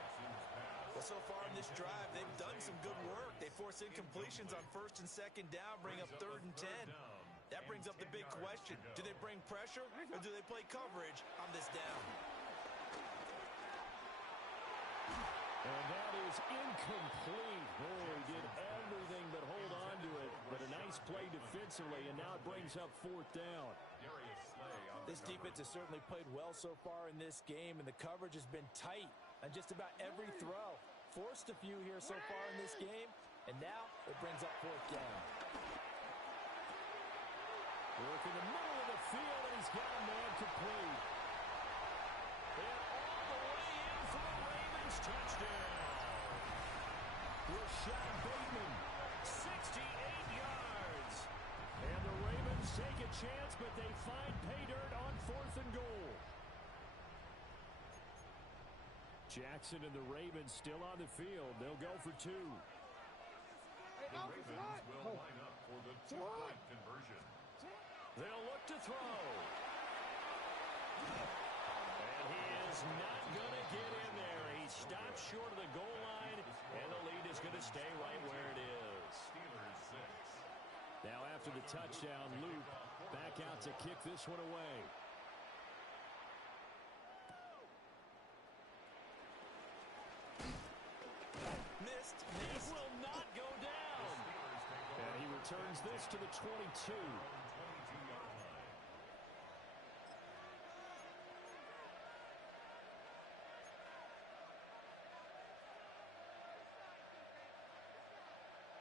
Well, so far in this drive, they've done some good work. They force incompletions on 1st and 2nd down, bring up 3rd and 10. That brings up the big question. Do they bring pressure, or do they play coverage on this down? And that is incomplete. Oh, he did everything but hold on to it. But a nice play defensively, and now it brings up 4th down. This defense has certainly played well so far in this game, and the coverage has been tight on just about every throw. Forced a few here so far in this game, and now it brings up 4th down. Work in the middle of the field, and he's got a man complete. And all the way in for the Ravens touchdown. Rashad Bateman, 68 yards. And the Ravens take a chance, but they find pay dirt on 4th and goal. Jackson and the Ravens still on the field. They'll go for 2. The Ravens will line up for the 2-point conversion. They'll look to throw. And he is not going to get in there. He stops short of the goal line, and the lead is going to stay right where it is. Steelers 6. Now after the touchdown, Luke back out to kick this one away. Missed. It will not go down. And he returns this to the 22.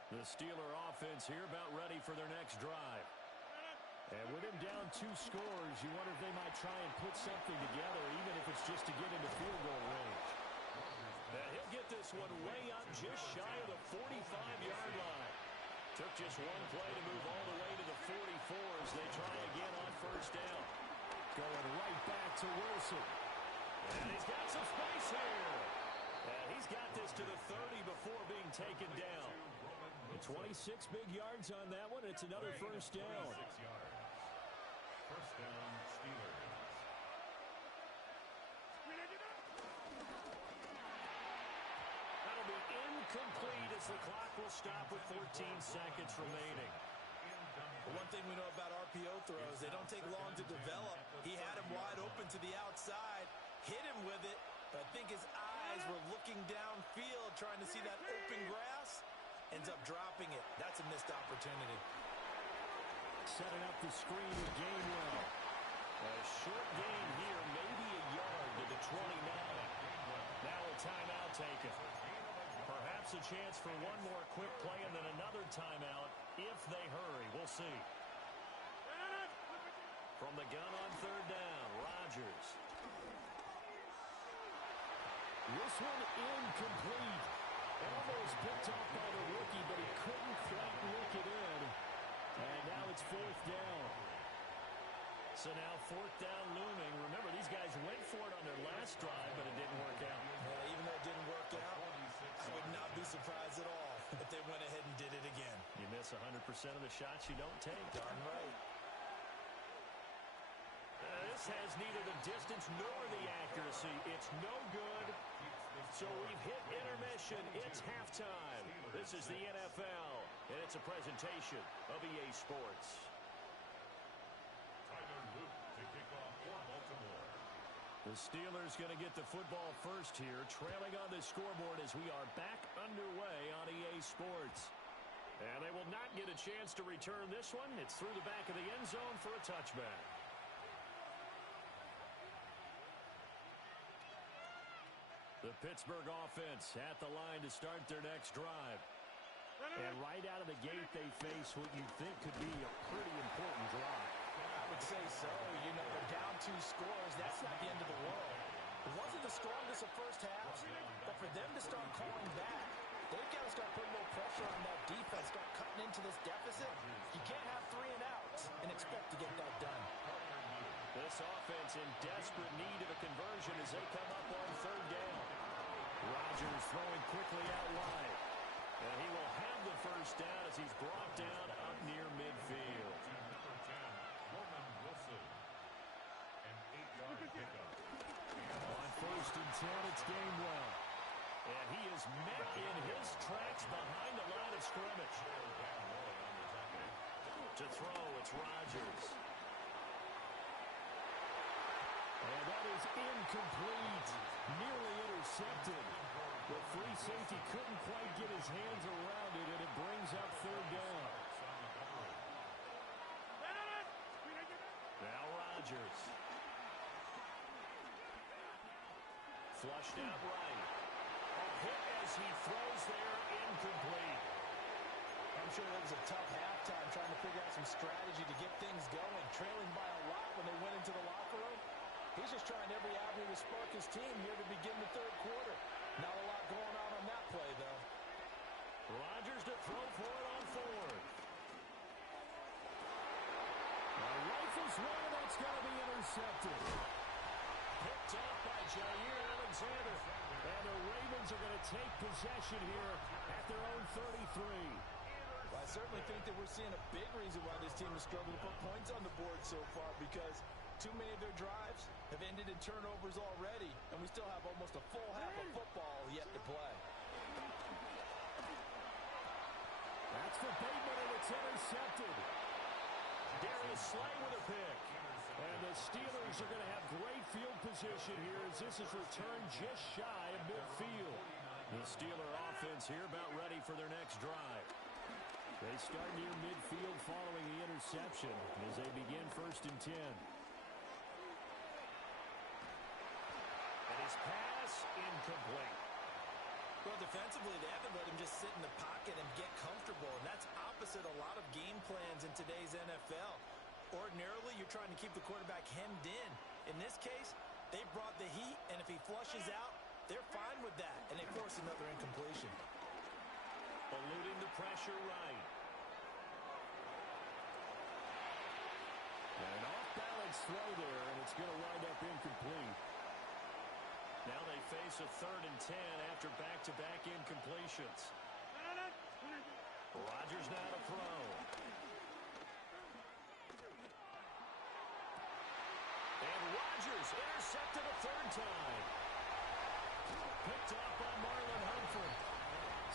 The Steeler offense here about ready for their next drive. And with him down 2 scores, you wonder if they might try and put something together, even if it's just to get into field goal range. And he'll get this one way up just shy of the 45-yard line. Took just one play to move all the way to the 44 as they try again on 1st down. Going right back to Wilson. And he's got some space here. And he's got this to the 30 before being taken down. 26 big yards on that one. It's another 1st down. 6 yards. 1st down, Steelers. That'll be incomplete as the clock will stop with 14 seconds remaining. Well, one thing we know about RPO throws, they don't take long to develop. He had him wide open to the outside, hit him with it, but I think his eyes were looking downfield, trying to see that open grass. Ends up dropping it. That's a missed opportunity. Setting up the screen with Gainwell. A short gain here, maybe a yard to the 29. Now a timeout taken. Perhaps a chance for one more quick play and then another timeout if they hurry. We'll see. From the gun on third down, Rodgers. This one incomplete. Almost picked off by the rookie, but he couldn't quite look it in. And now it's fourth down. So now fourth down looming. Remember, these guys went for it on their last drive, but it didn't work out. Yeah, even though it didn't work out, I would not be surprised at all if they went ahead and did it again. You miss 100% of the shots you don't take. Darn right. This has neither the distance nor the accuracy. It's no good. So we've hit intermission. It's halftime. This is the NFL, and it's a presentation of EA Sports. Tyler Luke to kick off for Baltimore. The Steelers going to get the football first here, trailing on the scoreboard as we are back underway on EA Sports. And they will not get a chance to return this one. It's through the back of the end zone for a touchback. The Pittsburgh offense at the line to start their next drive. And right out of the gate, they face what you think could be a pretty important drive. I would say so. You know, they're down 2 scores. That's not the end of the world. It wasn't the strongest of first halves, but for them to start calling back, they've got to start putting a little pressure on that defense, start cutting into this deficit. You can't have 3 and outs and expect to get that done. This offense in desperate need of a conversion as they come up on third down. Rodgers throwing quickly out wide. And he will have the first down as he's brought down up near midfield. Number 10, Roman Wilson. An 8-yard pickup. On first and 10, it's Gainwell. And he is met in his tracks behind the line of scrimmage. To throw, it's Rodgers. And that is incomplete. Nearly intercepted. The free safety couldn't quite get his hands around it, and it brings up third down. Now Rodgers. Flushed out right. A hit as he throws there, incomplete. I'm sure it was a tough halftime trying to figure out some strategy to get things going. Trailing by a lot when they went into the locker room. He's just trying every avenue to spark his team here to begin the third quarter. Not a lot going on that play, though. Rodgers to throw for it on fourth. Rifles one, and that's going to be intercepted. Picked up by Jair Alexander. And the Ravens are going to take possession here at their own 33. Well, I certainly think that we're seeing a big reason why this team has struggled to put points on the board so far, because too many of their drives have ended in turnovers already, and we still have almost a full half of football yet to play. That's for Bateman, and it's intercepted. Darius Slay with a pick. And the Steelers are going to have great field position here as this is returned just shy of midfield. The Steeler offense here about ready for their next drive. They start near midfield following the interception as they begin first and 10. And his pass incomplete. Well, defensively, they haven't let him just sit in the pocket and get comfortable, and that's opposite a lot of game plans in today's NFL. Ordinarily, you're trying to keep the quarterback hemmed in. In this case, they brought the heat, and if he flushes out, they're fine with that, and they force another incompletion. Eluding the pressure right. And an off-balance throw there, and it's going to wind up incomplete. Now they face a 3rd and 10 after back-to-back incompletions. Rodgers now to throw. And Rodgers intercepted a 3rd time. Picked up by Marlon Humphrey.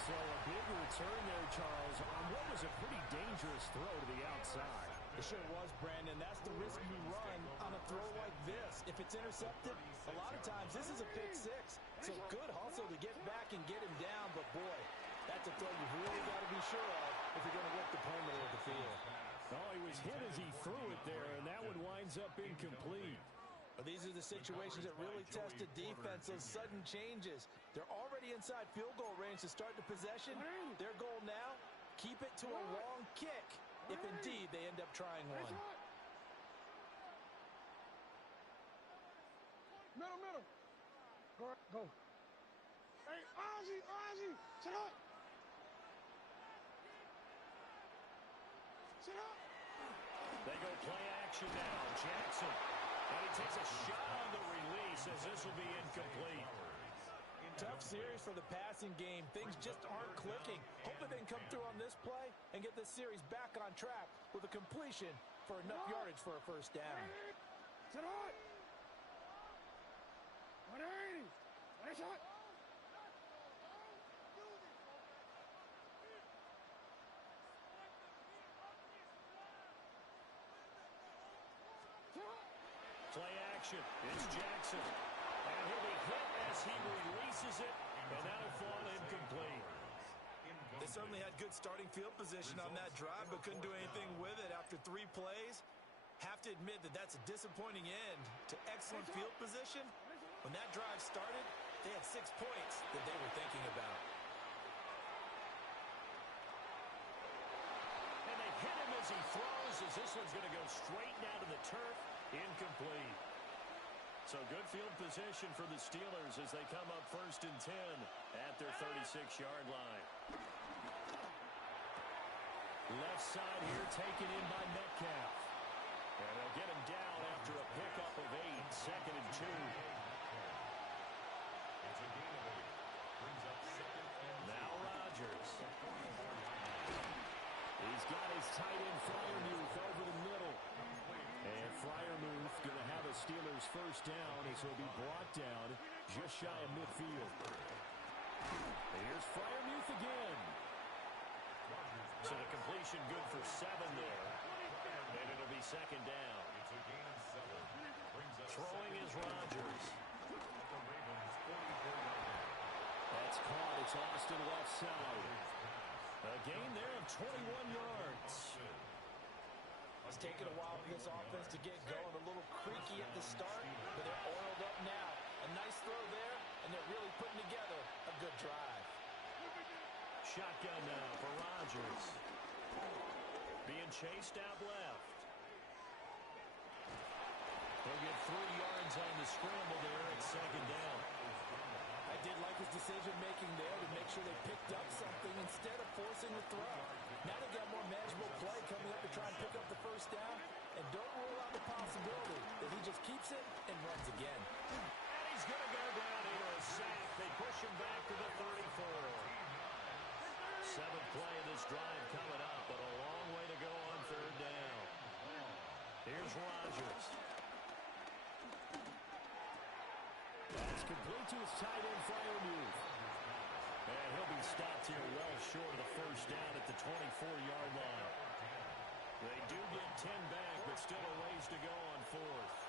So a big return there, Charles, on what was a pretty dangerous throw to the outside. It sure was, Brandon. That's the risk you run on a throw like this. If it's intercepted, a lot of times this is a pick six. So good hustle to get back and get him down. But, boy, that's a throw you've really got to be sure of if you're going to work the perimeter of the field. Oh, he was hit as he threw it there, and that one winds up incomplete. Well, these are the situations that really test the defense, those sudden changes. They're already inside field goal range to start the possession. Their goal now, keep it to a long kick, if indeed they end up trying one. Middle. Go. Hey, Ozzy, sit up. Sit up. They go play action now. Jackson. And he takes a shot on the release as this will be incomplete. Tough series for the passing game. Things just aren't clicking. Hopefully they can come through on this play and get this series back on track with a completion for enough yardage for a first down. Sit up. 180. Nice shot. Play action. It's Jackson. And he'll be hit as he releases it, and that'll fall incomplete. They certainly had good starting field position on that drive, but couldn't do anything with it after 3 plays. Have to admit that that's a disappointing end to excellent field position. When that drive started, they had 6 points that they were thinking about. And they hit him as he throws, as this one's going to go straight down to the turf. Incomplete. So good field position for the Steelers as they come up 1st and 10 at their 36-yard line. Left side here taken in by Metcalf. And they'll get him down after a pickup of 8, 2nd and 2. Now Rodgers. He's got his tight end Freiermuth over the middle. And Freiermuth going to have a Steelers first down as he'll be brought down just shy of midfield. Here's Freiermuth again. So the completion good for 7 there. And it'll be 2nd down. Throwing is Rodgers. That's caught. It's Austin left side. A gain there of 21 yards. It's taken a while for this offense to get going. A little creaky at the start, but they're oiled up now. A nice throw there, and they're really putting together a good drive. Shotgun now for Rodgers. Being chased out left. He'll get 3 yards on the scramble there at 2nd down. I did like his decision-making there to make sure they picked up something instead of forcing the throw. Now they've got more manageable play coming up to try and pick up the first down. And don't rule out the possibility that he just keeps it and runs again. And he's going to go down into a sack. They push him back to the 34. 7th play of this drive coming up, but a long way to go on 3rd down. Here's Rodgers. That's complete to his tight end, Freiermuth. And he'll be stopped here well short of the first down at the 24-yard line. They do get 10 back, but still a ways to go on 4th.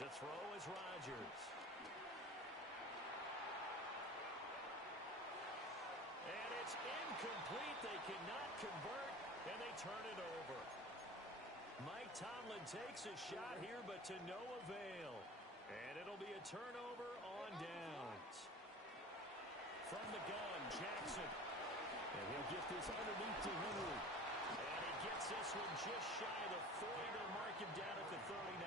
To throw is Rodgers. And it's incomplete. They cannot convert, and they turn it over. Mike Tomlin takes a shot here, but to no avail. And it'll be a turnover on downs. From the gun, Jackson. And he'll get this underneath to Henry. And he gets this one just shy of the 40. They'll mark him down at the 39.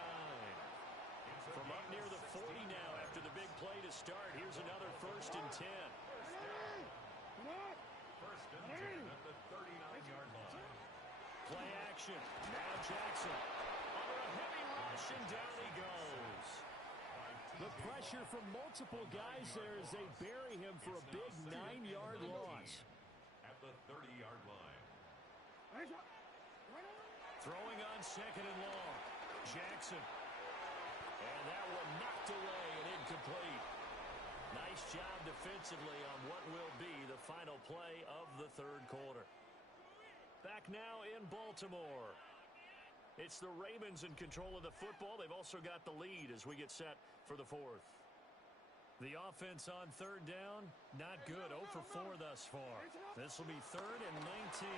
From up near the 40 now after the big play to start. Here's another 1st and 10. 1st and 10 at the 39-yard line. Play action. Now Jackson. Under a heavy rush, and down he goes. The pressure from multiple guys there as they bury him for a big 9-yard loss. At the 30-yard line. Nice shot. Throwing on second and long. Jackson. And that one knocked away and incomplete. Nice job defensively on what will be the final play of the third quarter. Back now in Baltimore. It's the Ravens in control of the football. They've also got the lead as we get set for the fourth. The offense on third down, not good. 0 for 4 thus far. This will be 3rd and 19.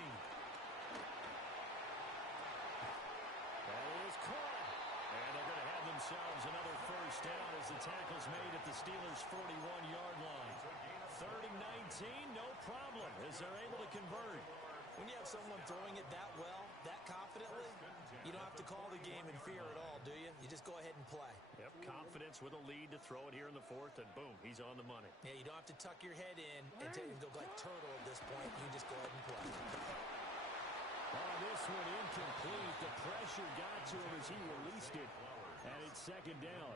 That is caught. And they're going to have themselves another first down as the tackle's made at the Steelers' 41-yard line. 3rd and 19, no problem, as they're able to convert. When you have someone throwing it that well, that confidently, you don't have to call the game in fear at all, do you? You just go ahead and play. Yep, confidence with a lead to throw it here in the fourth, and boom, he's on the money. Yeah, you don't have to tuck your head in and go like turtle at this point. You just go ahead and play. Oh, this one incomplete. The pressure got to him as he released it, and it's second down.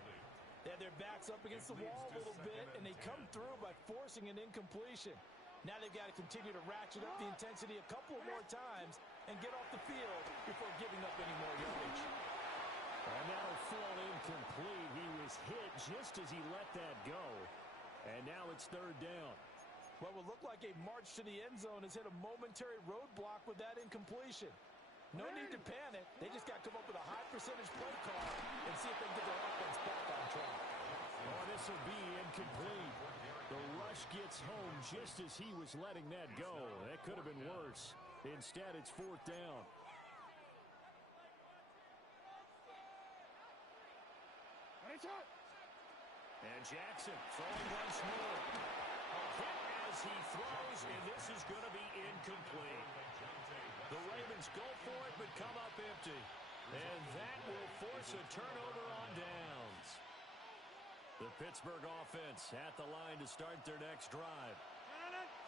They have their backs up against the wall a little bit, and they come through by forcing an incompletion. Now they've got to continue to ratchet up the intensity a couple more times and get off the field before giving up any more yardage. And that'll fall incomplete. He was hit just as he let that go. And now it's third down. What would look like a march to the end zone has hit a momentary roadblock with that incompletion. No need to panic. They just got to come up with a high percentage play call and see if they can get their offense back on track. Oh, this will be incomplete. The rush gets home just as he was letting that go. That could have been worse. Instead, it's fourth down. And Jackson throwing once more. A hit as he throws, and this is going to be incomplete. The Ravens go for it, but come up empty. And that will force a turnover on downs. The Pittsburgh offense at the line to start their next drive.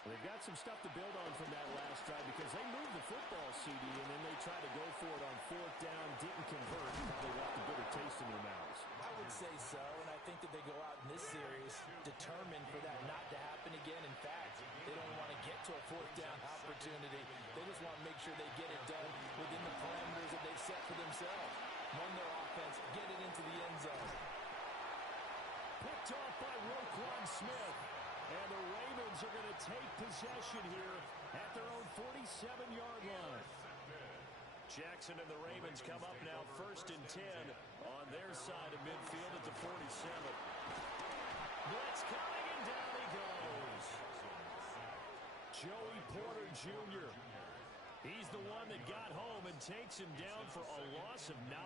They've got some stuff to build on from that last drive because they moved the football, CD, and then they tried to go for it on fourth down, didn't convert. They left a bitter taste in their mouths. I would say so, and I think that they go out in this series determined for that not to happen again. In fact, they don't want to get to a fourth down opportunity. They just want to make sure they get it done within the parameters that they've set for themselves. Run their offense, get it into the end zone. Picked off by Roquan Smith. And the Ravens are going to take possession here at their own 47-yard line. Jackson and the Ravens come up now 1st and 10 on their side of midfield at the 47. Blitz coming, and down he goes. Joey Porter Jr. He's the one that got home and takes him down for a loss of 9.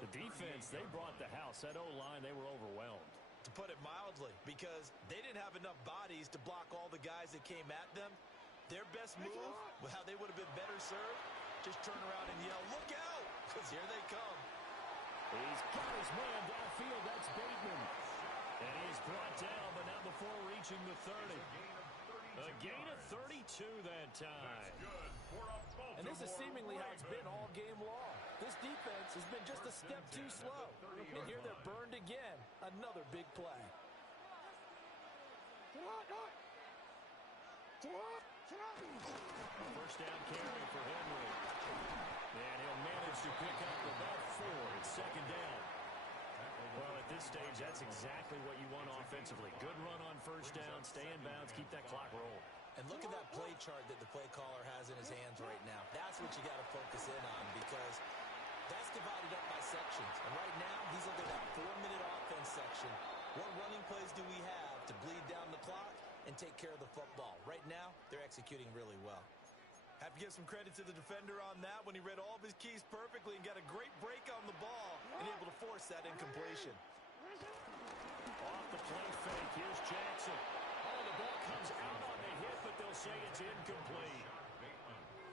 The defense, they brought the house. That O-line, they were overwhelmed. To put it mildly, because they didn't have enough bodies to block all the guys that came at them. Their best move, well, how they would have been better served, just turn around and yell, "Look out!" because here they come. He's got his man downfield. That's Bateman. And he's brought down, but not before reaching the 30. A gain of 32 that time. And this is seemingly how it's been all game long. This defense has been just a step too slow. And here they're burned again. Another big play. First down carry for Henry. And he'll manage to pick up about 4. It's second down. Well, at this stage, that's exactly what you want offensively. Good run on first down, stay in bounds, keep that clock rolling. And look at that play chart that the play caller has in his hands right now. That's what you got to focus in on because that's divided up by sections. And right now, he's looking at that 4-minute offense section. What running plays do we have to bleed down the clock and take care of the football? Right now, they're executing really well. Have to give some credit to the defender on that when he read all of his keys perfectly and got a great break on the ball and able to force that incompletion. Off the play fake, here's Jackson. Oh, the ball comes out on the hit, but they'll say it's incomplete.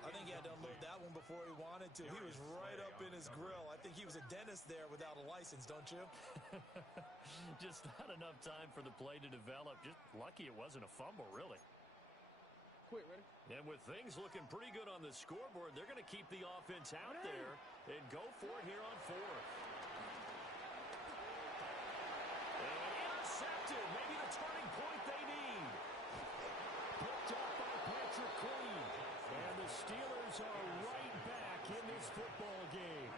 I think he had to unload that one before he wanted to. He was right up in his grill. I think he was a dentist there without a license, don't you? Just not enough time for the play to develop. Just lucky it wasn't a fumble, really. Quick, ready? And with things looking pretty good on the scoreboard, they're going to keep the offense out there and go for it here on 4th. And intercepted. Maybe the turning point they need. Picked up by Patrick Queen. And the Steelers are right back in this football game.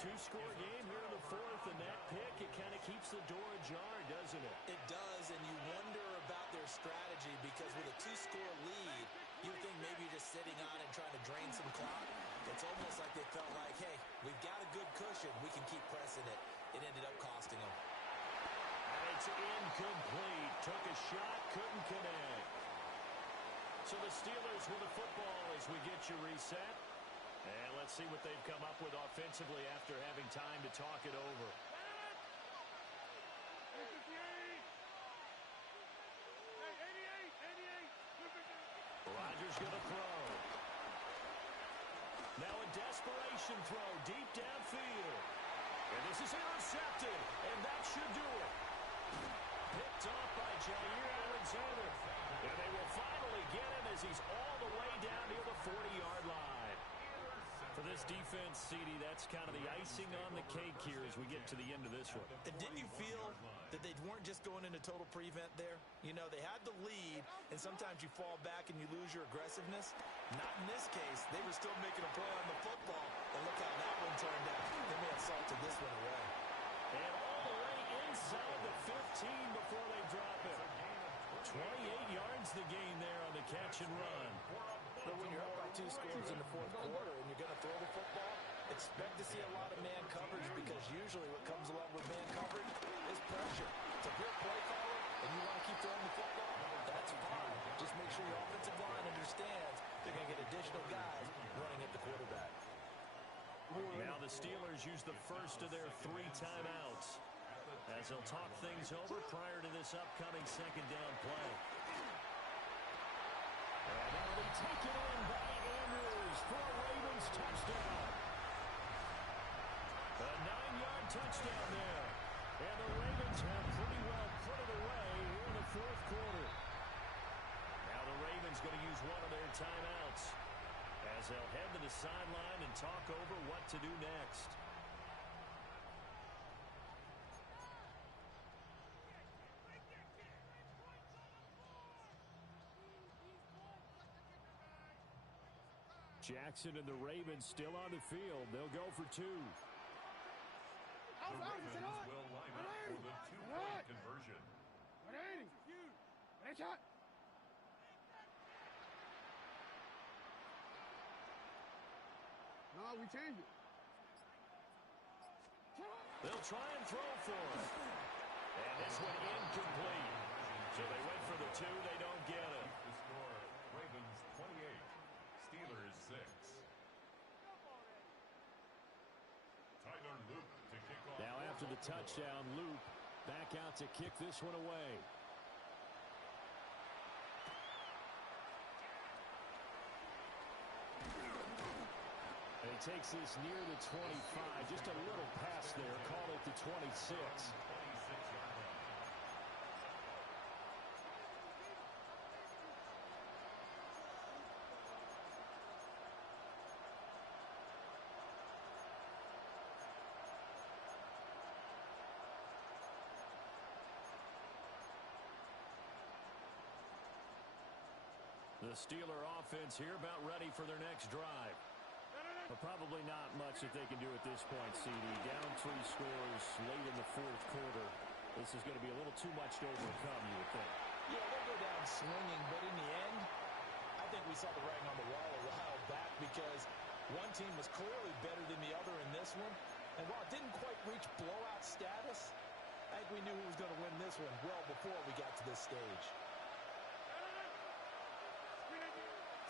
Two-score game here in the fourth, and that pick, it kind of keeps the door ajar, doesn't it? It does, and you wonder about their strategy because with a two-score lead, you think maybe you're just sitting on and trying to drain some clock. It's almost like they felt like, hey, we've got a good cushion. We can keep pressing it. It ended up costing them. And it's incomplete. Took a shot, couldn't connect. So the Steelers with the football as we get you reset. And let's see what they've come up with offensively after having time to talk it over. Rodgers going to throw. Now a desperation throw deep downfield. And this is intercepted, and that should do it. Picked off by Jair Alexander. And they will finally get him as he's all the way down near the 40-yard line. For this defense, CD, that's kind of the icing on the cake here as we get to the end of this one. And didn't you feel that they weren't just going into total prevent there? You know, they had the lead, and sometimes you fall back and you lose your aggressiveness. Not in this case. They were still making a play on the football, and look how that one turned out. They may have salted this one away. And all the way inside the 15 before they drop it. 28 yards the gain there on the catch and run. But when you're up by 2 scores in the fourth quarter and you're going to throw the football, expect to see a lot of man coverage because usually what comes along with man coverage is pressure. So if you're a play caller and you want to keep throwing the football, that's fine. Just make sure your offensive line understands they're going to get additional guys running at the quarterback. Now the Steelers use the first of their 3 timeouts as they'll talk things over prior to this upcoming second down play. And that'll be taken in by Andrews for a Ravens touchdown. A 9-yard touchdown there. And the Ravens have pretty well put it away here in the fourth quarter. Now the Ravens going to use one of their timeouts as they'll head to the sideline and talk over what to do next. Jackson and the Ravens still on the field. They'll go for 2. The Ravens will line up for the 2-point conversion. No, we changed it. They'll try and throw for it. And this one incomplete. So they went for the 2. They don't get it. The score, Ravens 28, Steelers 6. Tyler Luke to kick off. Now after the touchdown, Luke back out to kick this one away. And he takes this near the 25. Just a little pass there. Call it the 26. The Steeler offense here about ready for their next drive. But probably not much that they can do at this point, CD. Down 3 scores late in the fourth quarter. This is going to be a little too much to overcome, you would think. Yeah, they'll go down swinging, but in the end, I think we saw the writing on the wall a while back because one team was clearly better than the other in this one. And while it didn't quite reach blowout status, I think we knew who was going to win this one well before we got to this stage.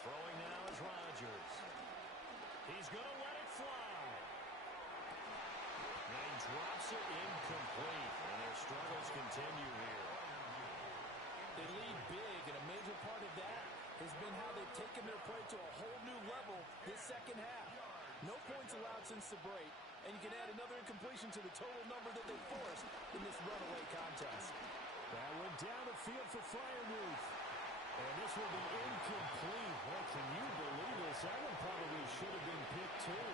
Throwing now is Rodgers. He's going to let it fly. And he drops it incomplete. And their struggles continue here. They lead big, and a major part of that has been how they've taken their play to a whole new level this second half. No points allowed since the break, and you can add another incompletion to the total number that they forced in this runaway contest. That went down the field for Freiermuth. And this will be incomplete. Well, can you believe this? That one probably should have been picked too.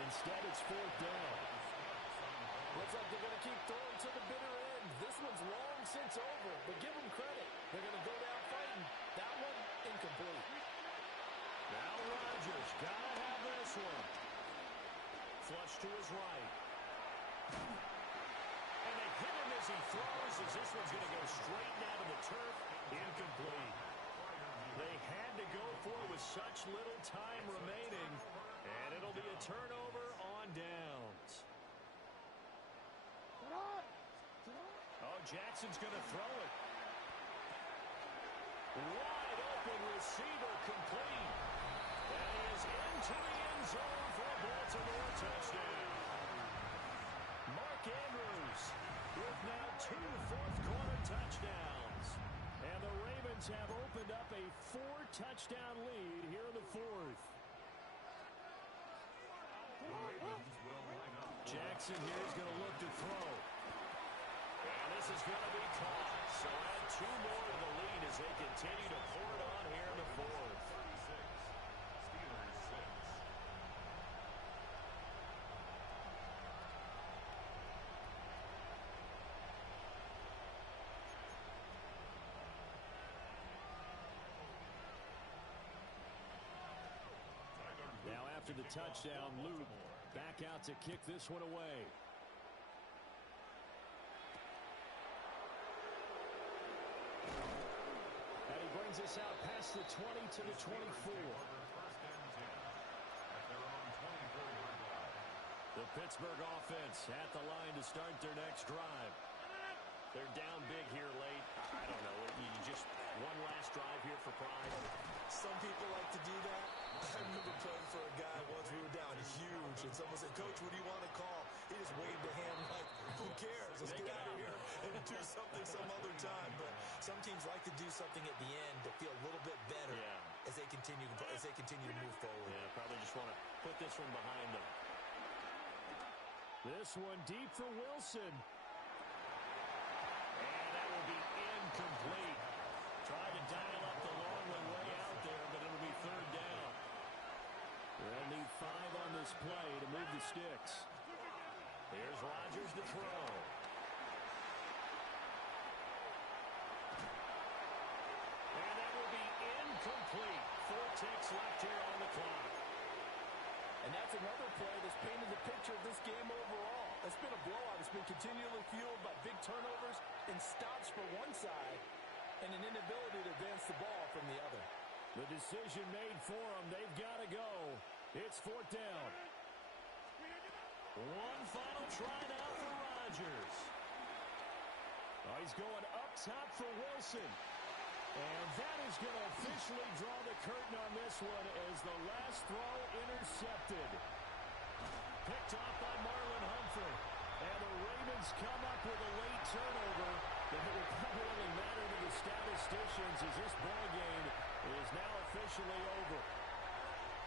Instead, it's 4th down. Looks like they're going to keep throwing to the bitter end. This one's long since over, but give them credit. They're going to go down fighting. That one, incomplete. Now Rodgers got to have this one. rush to his right. And they hit him as he throws, as this one's going to go straight down to the turf. Incomplete. They had to go for it with such little time remaining. And it'll be a turnover on downs. Oh, Jackson's going to throw it. Wide open receiver, complete. And he is into the end zone for a Baltimore touchdown. Mark Andrews with now 2 fourth-quarter touchdowns. And the Ravens have opened up a 4-touchdown lead here in the fourth. Jackson here is going to look to throw. And this is going to be caught. So add 2 more to the lead as they continue to pour it on here in the fourth. Now after the touchdown, Luke back out to kick this one away. And he brings us out past the 20 to the 24. The Pittsburgh offense at the line to start their next drive. They're down big here late. I don't know. You just one last drive here for pride. Some people like to do that. I remember playing for a guy once we were down huge, and someone said, "Coach, what do you want to call?" He just waved a hand like, "Who cares? Let's get out of here and do something some other time." But some teams like to do something at the end to feel a little bit better as they continue to move forward. Yeah, probably just want to put this one behind them. This one deep for Wilson. And that will be incomplete. Tried to dial up the long way out there, but it'll be third down. They'll need 5 on this play to move the sticks. Here's Rodgers to throw. And that will be incomplete. 4 ticks left here on the clock. And that's another play that's painted the picture of this game overall. It's been a blowout. It's been continually fueled by big turnovers and stops for one side and an inability to advance the ball from the other. The decision made for them. They've got to go. It's 4th down. One final try now for Rodgers. Oh, he's going up top for Wilson. And that is going to officially draw the curtain on this one as the last throw intercepted. Picked off by Marlon Humphrey. And the Ravens come up with a late turnover that will probably only matter to the statisticians as this ball game is now officially over.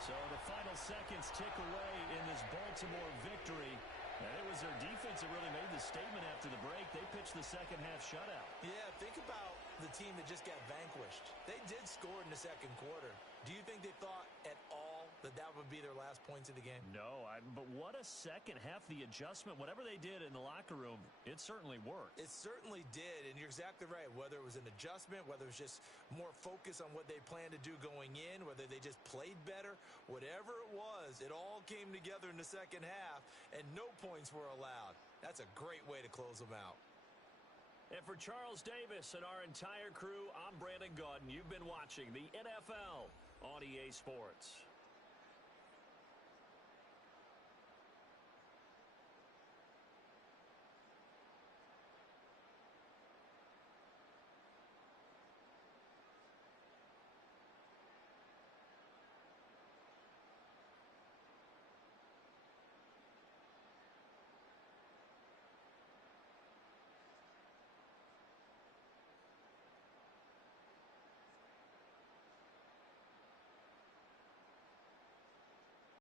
So the final seconds tick away in this Baltimore victory. And it was their defense that really made the statement after the break. They pitched the second half shutout. Yeah, think about the team that just got vanquished. They did score in the second quarter. Do you think they thought at all that that would be their last points of the game? No, but what a second half. The adjustment, whatever they did in the locker room, it certainly worked. It certainly did, and you're exactly right. Whether it was an adjustment, whether it was just more focus on what they planned to do going in, whether they just played better, whatever it was, it all came together in the second half, and no points were allowed. That's a great way to close them out. And for Charles Davis and our entire crew, I'm Brandon Gaudin. You've been watching the NFL on EA Sports.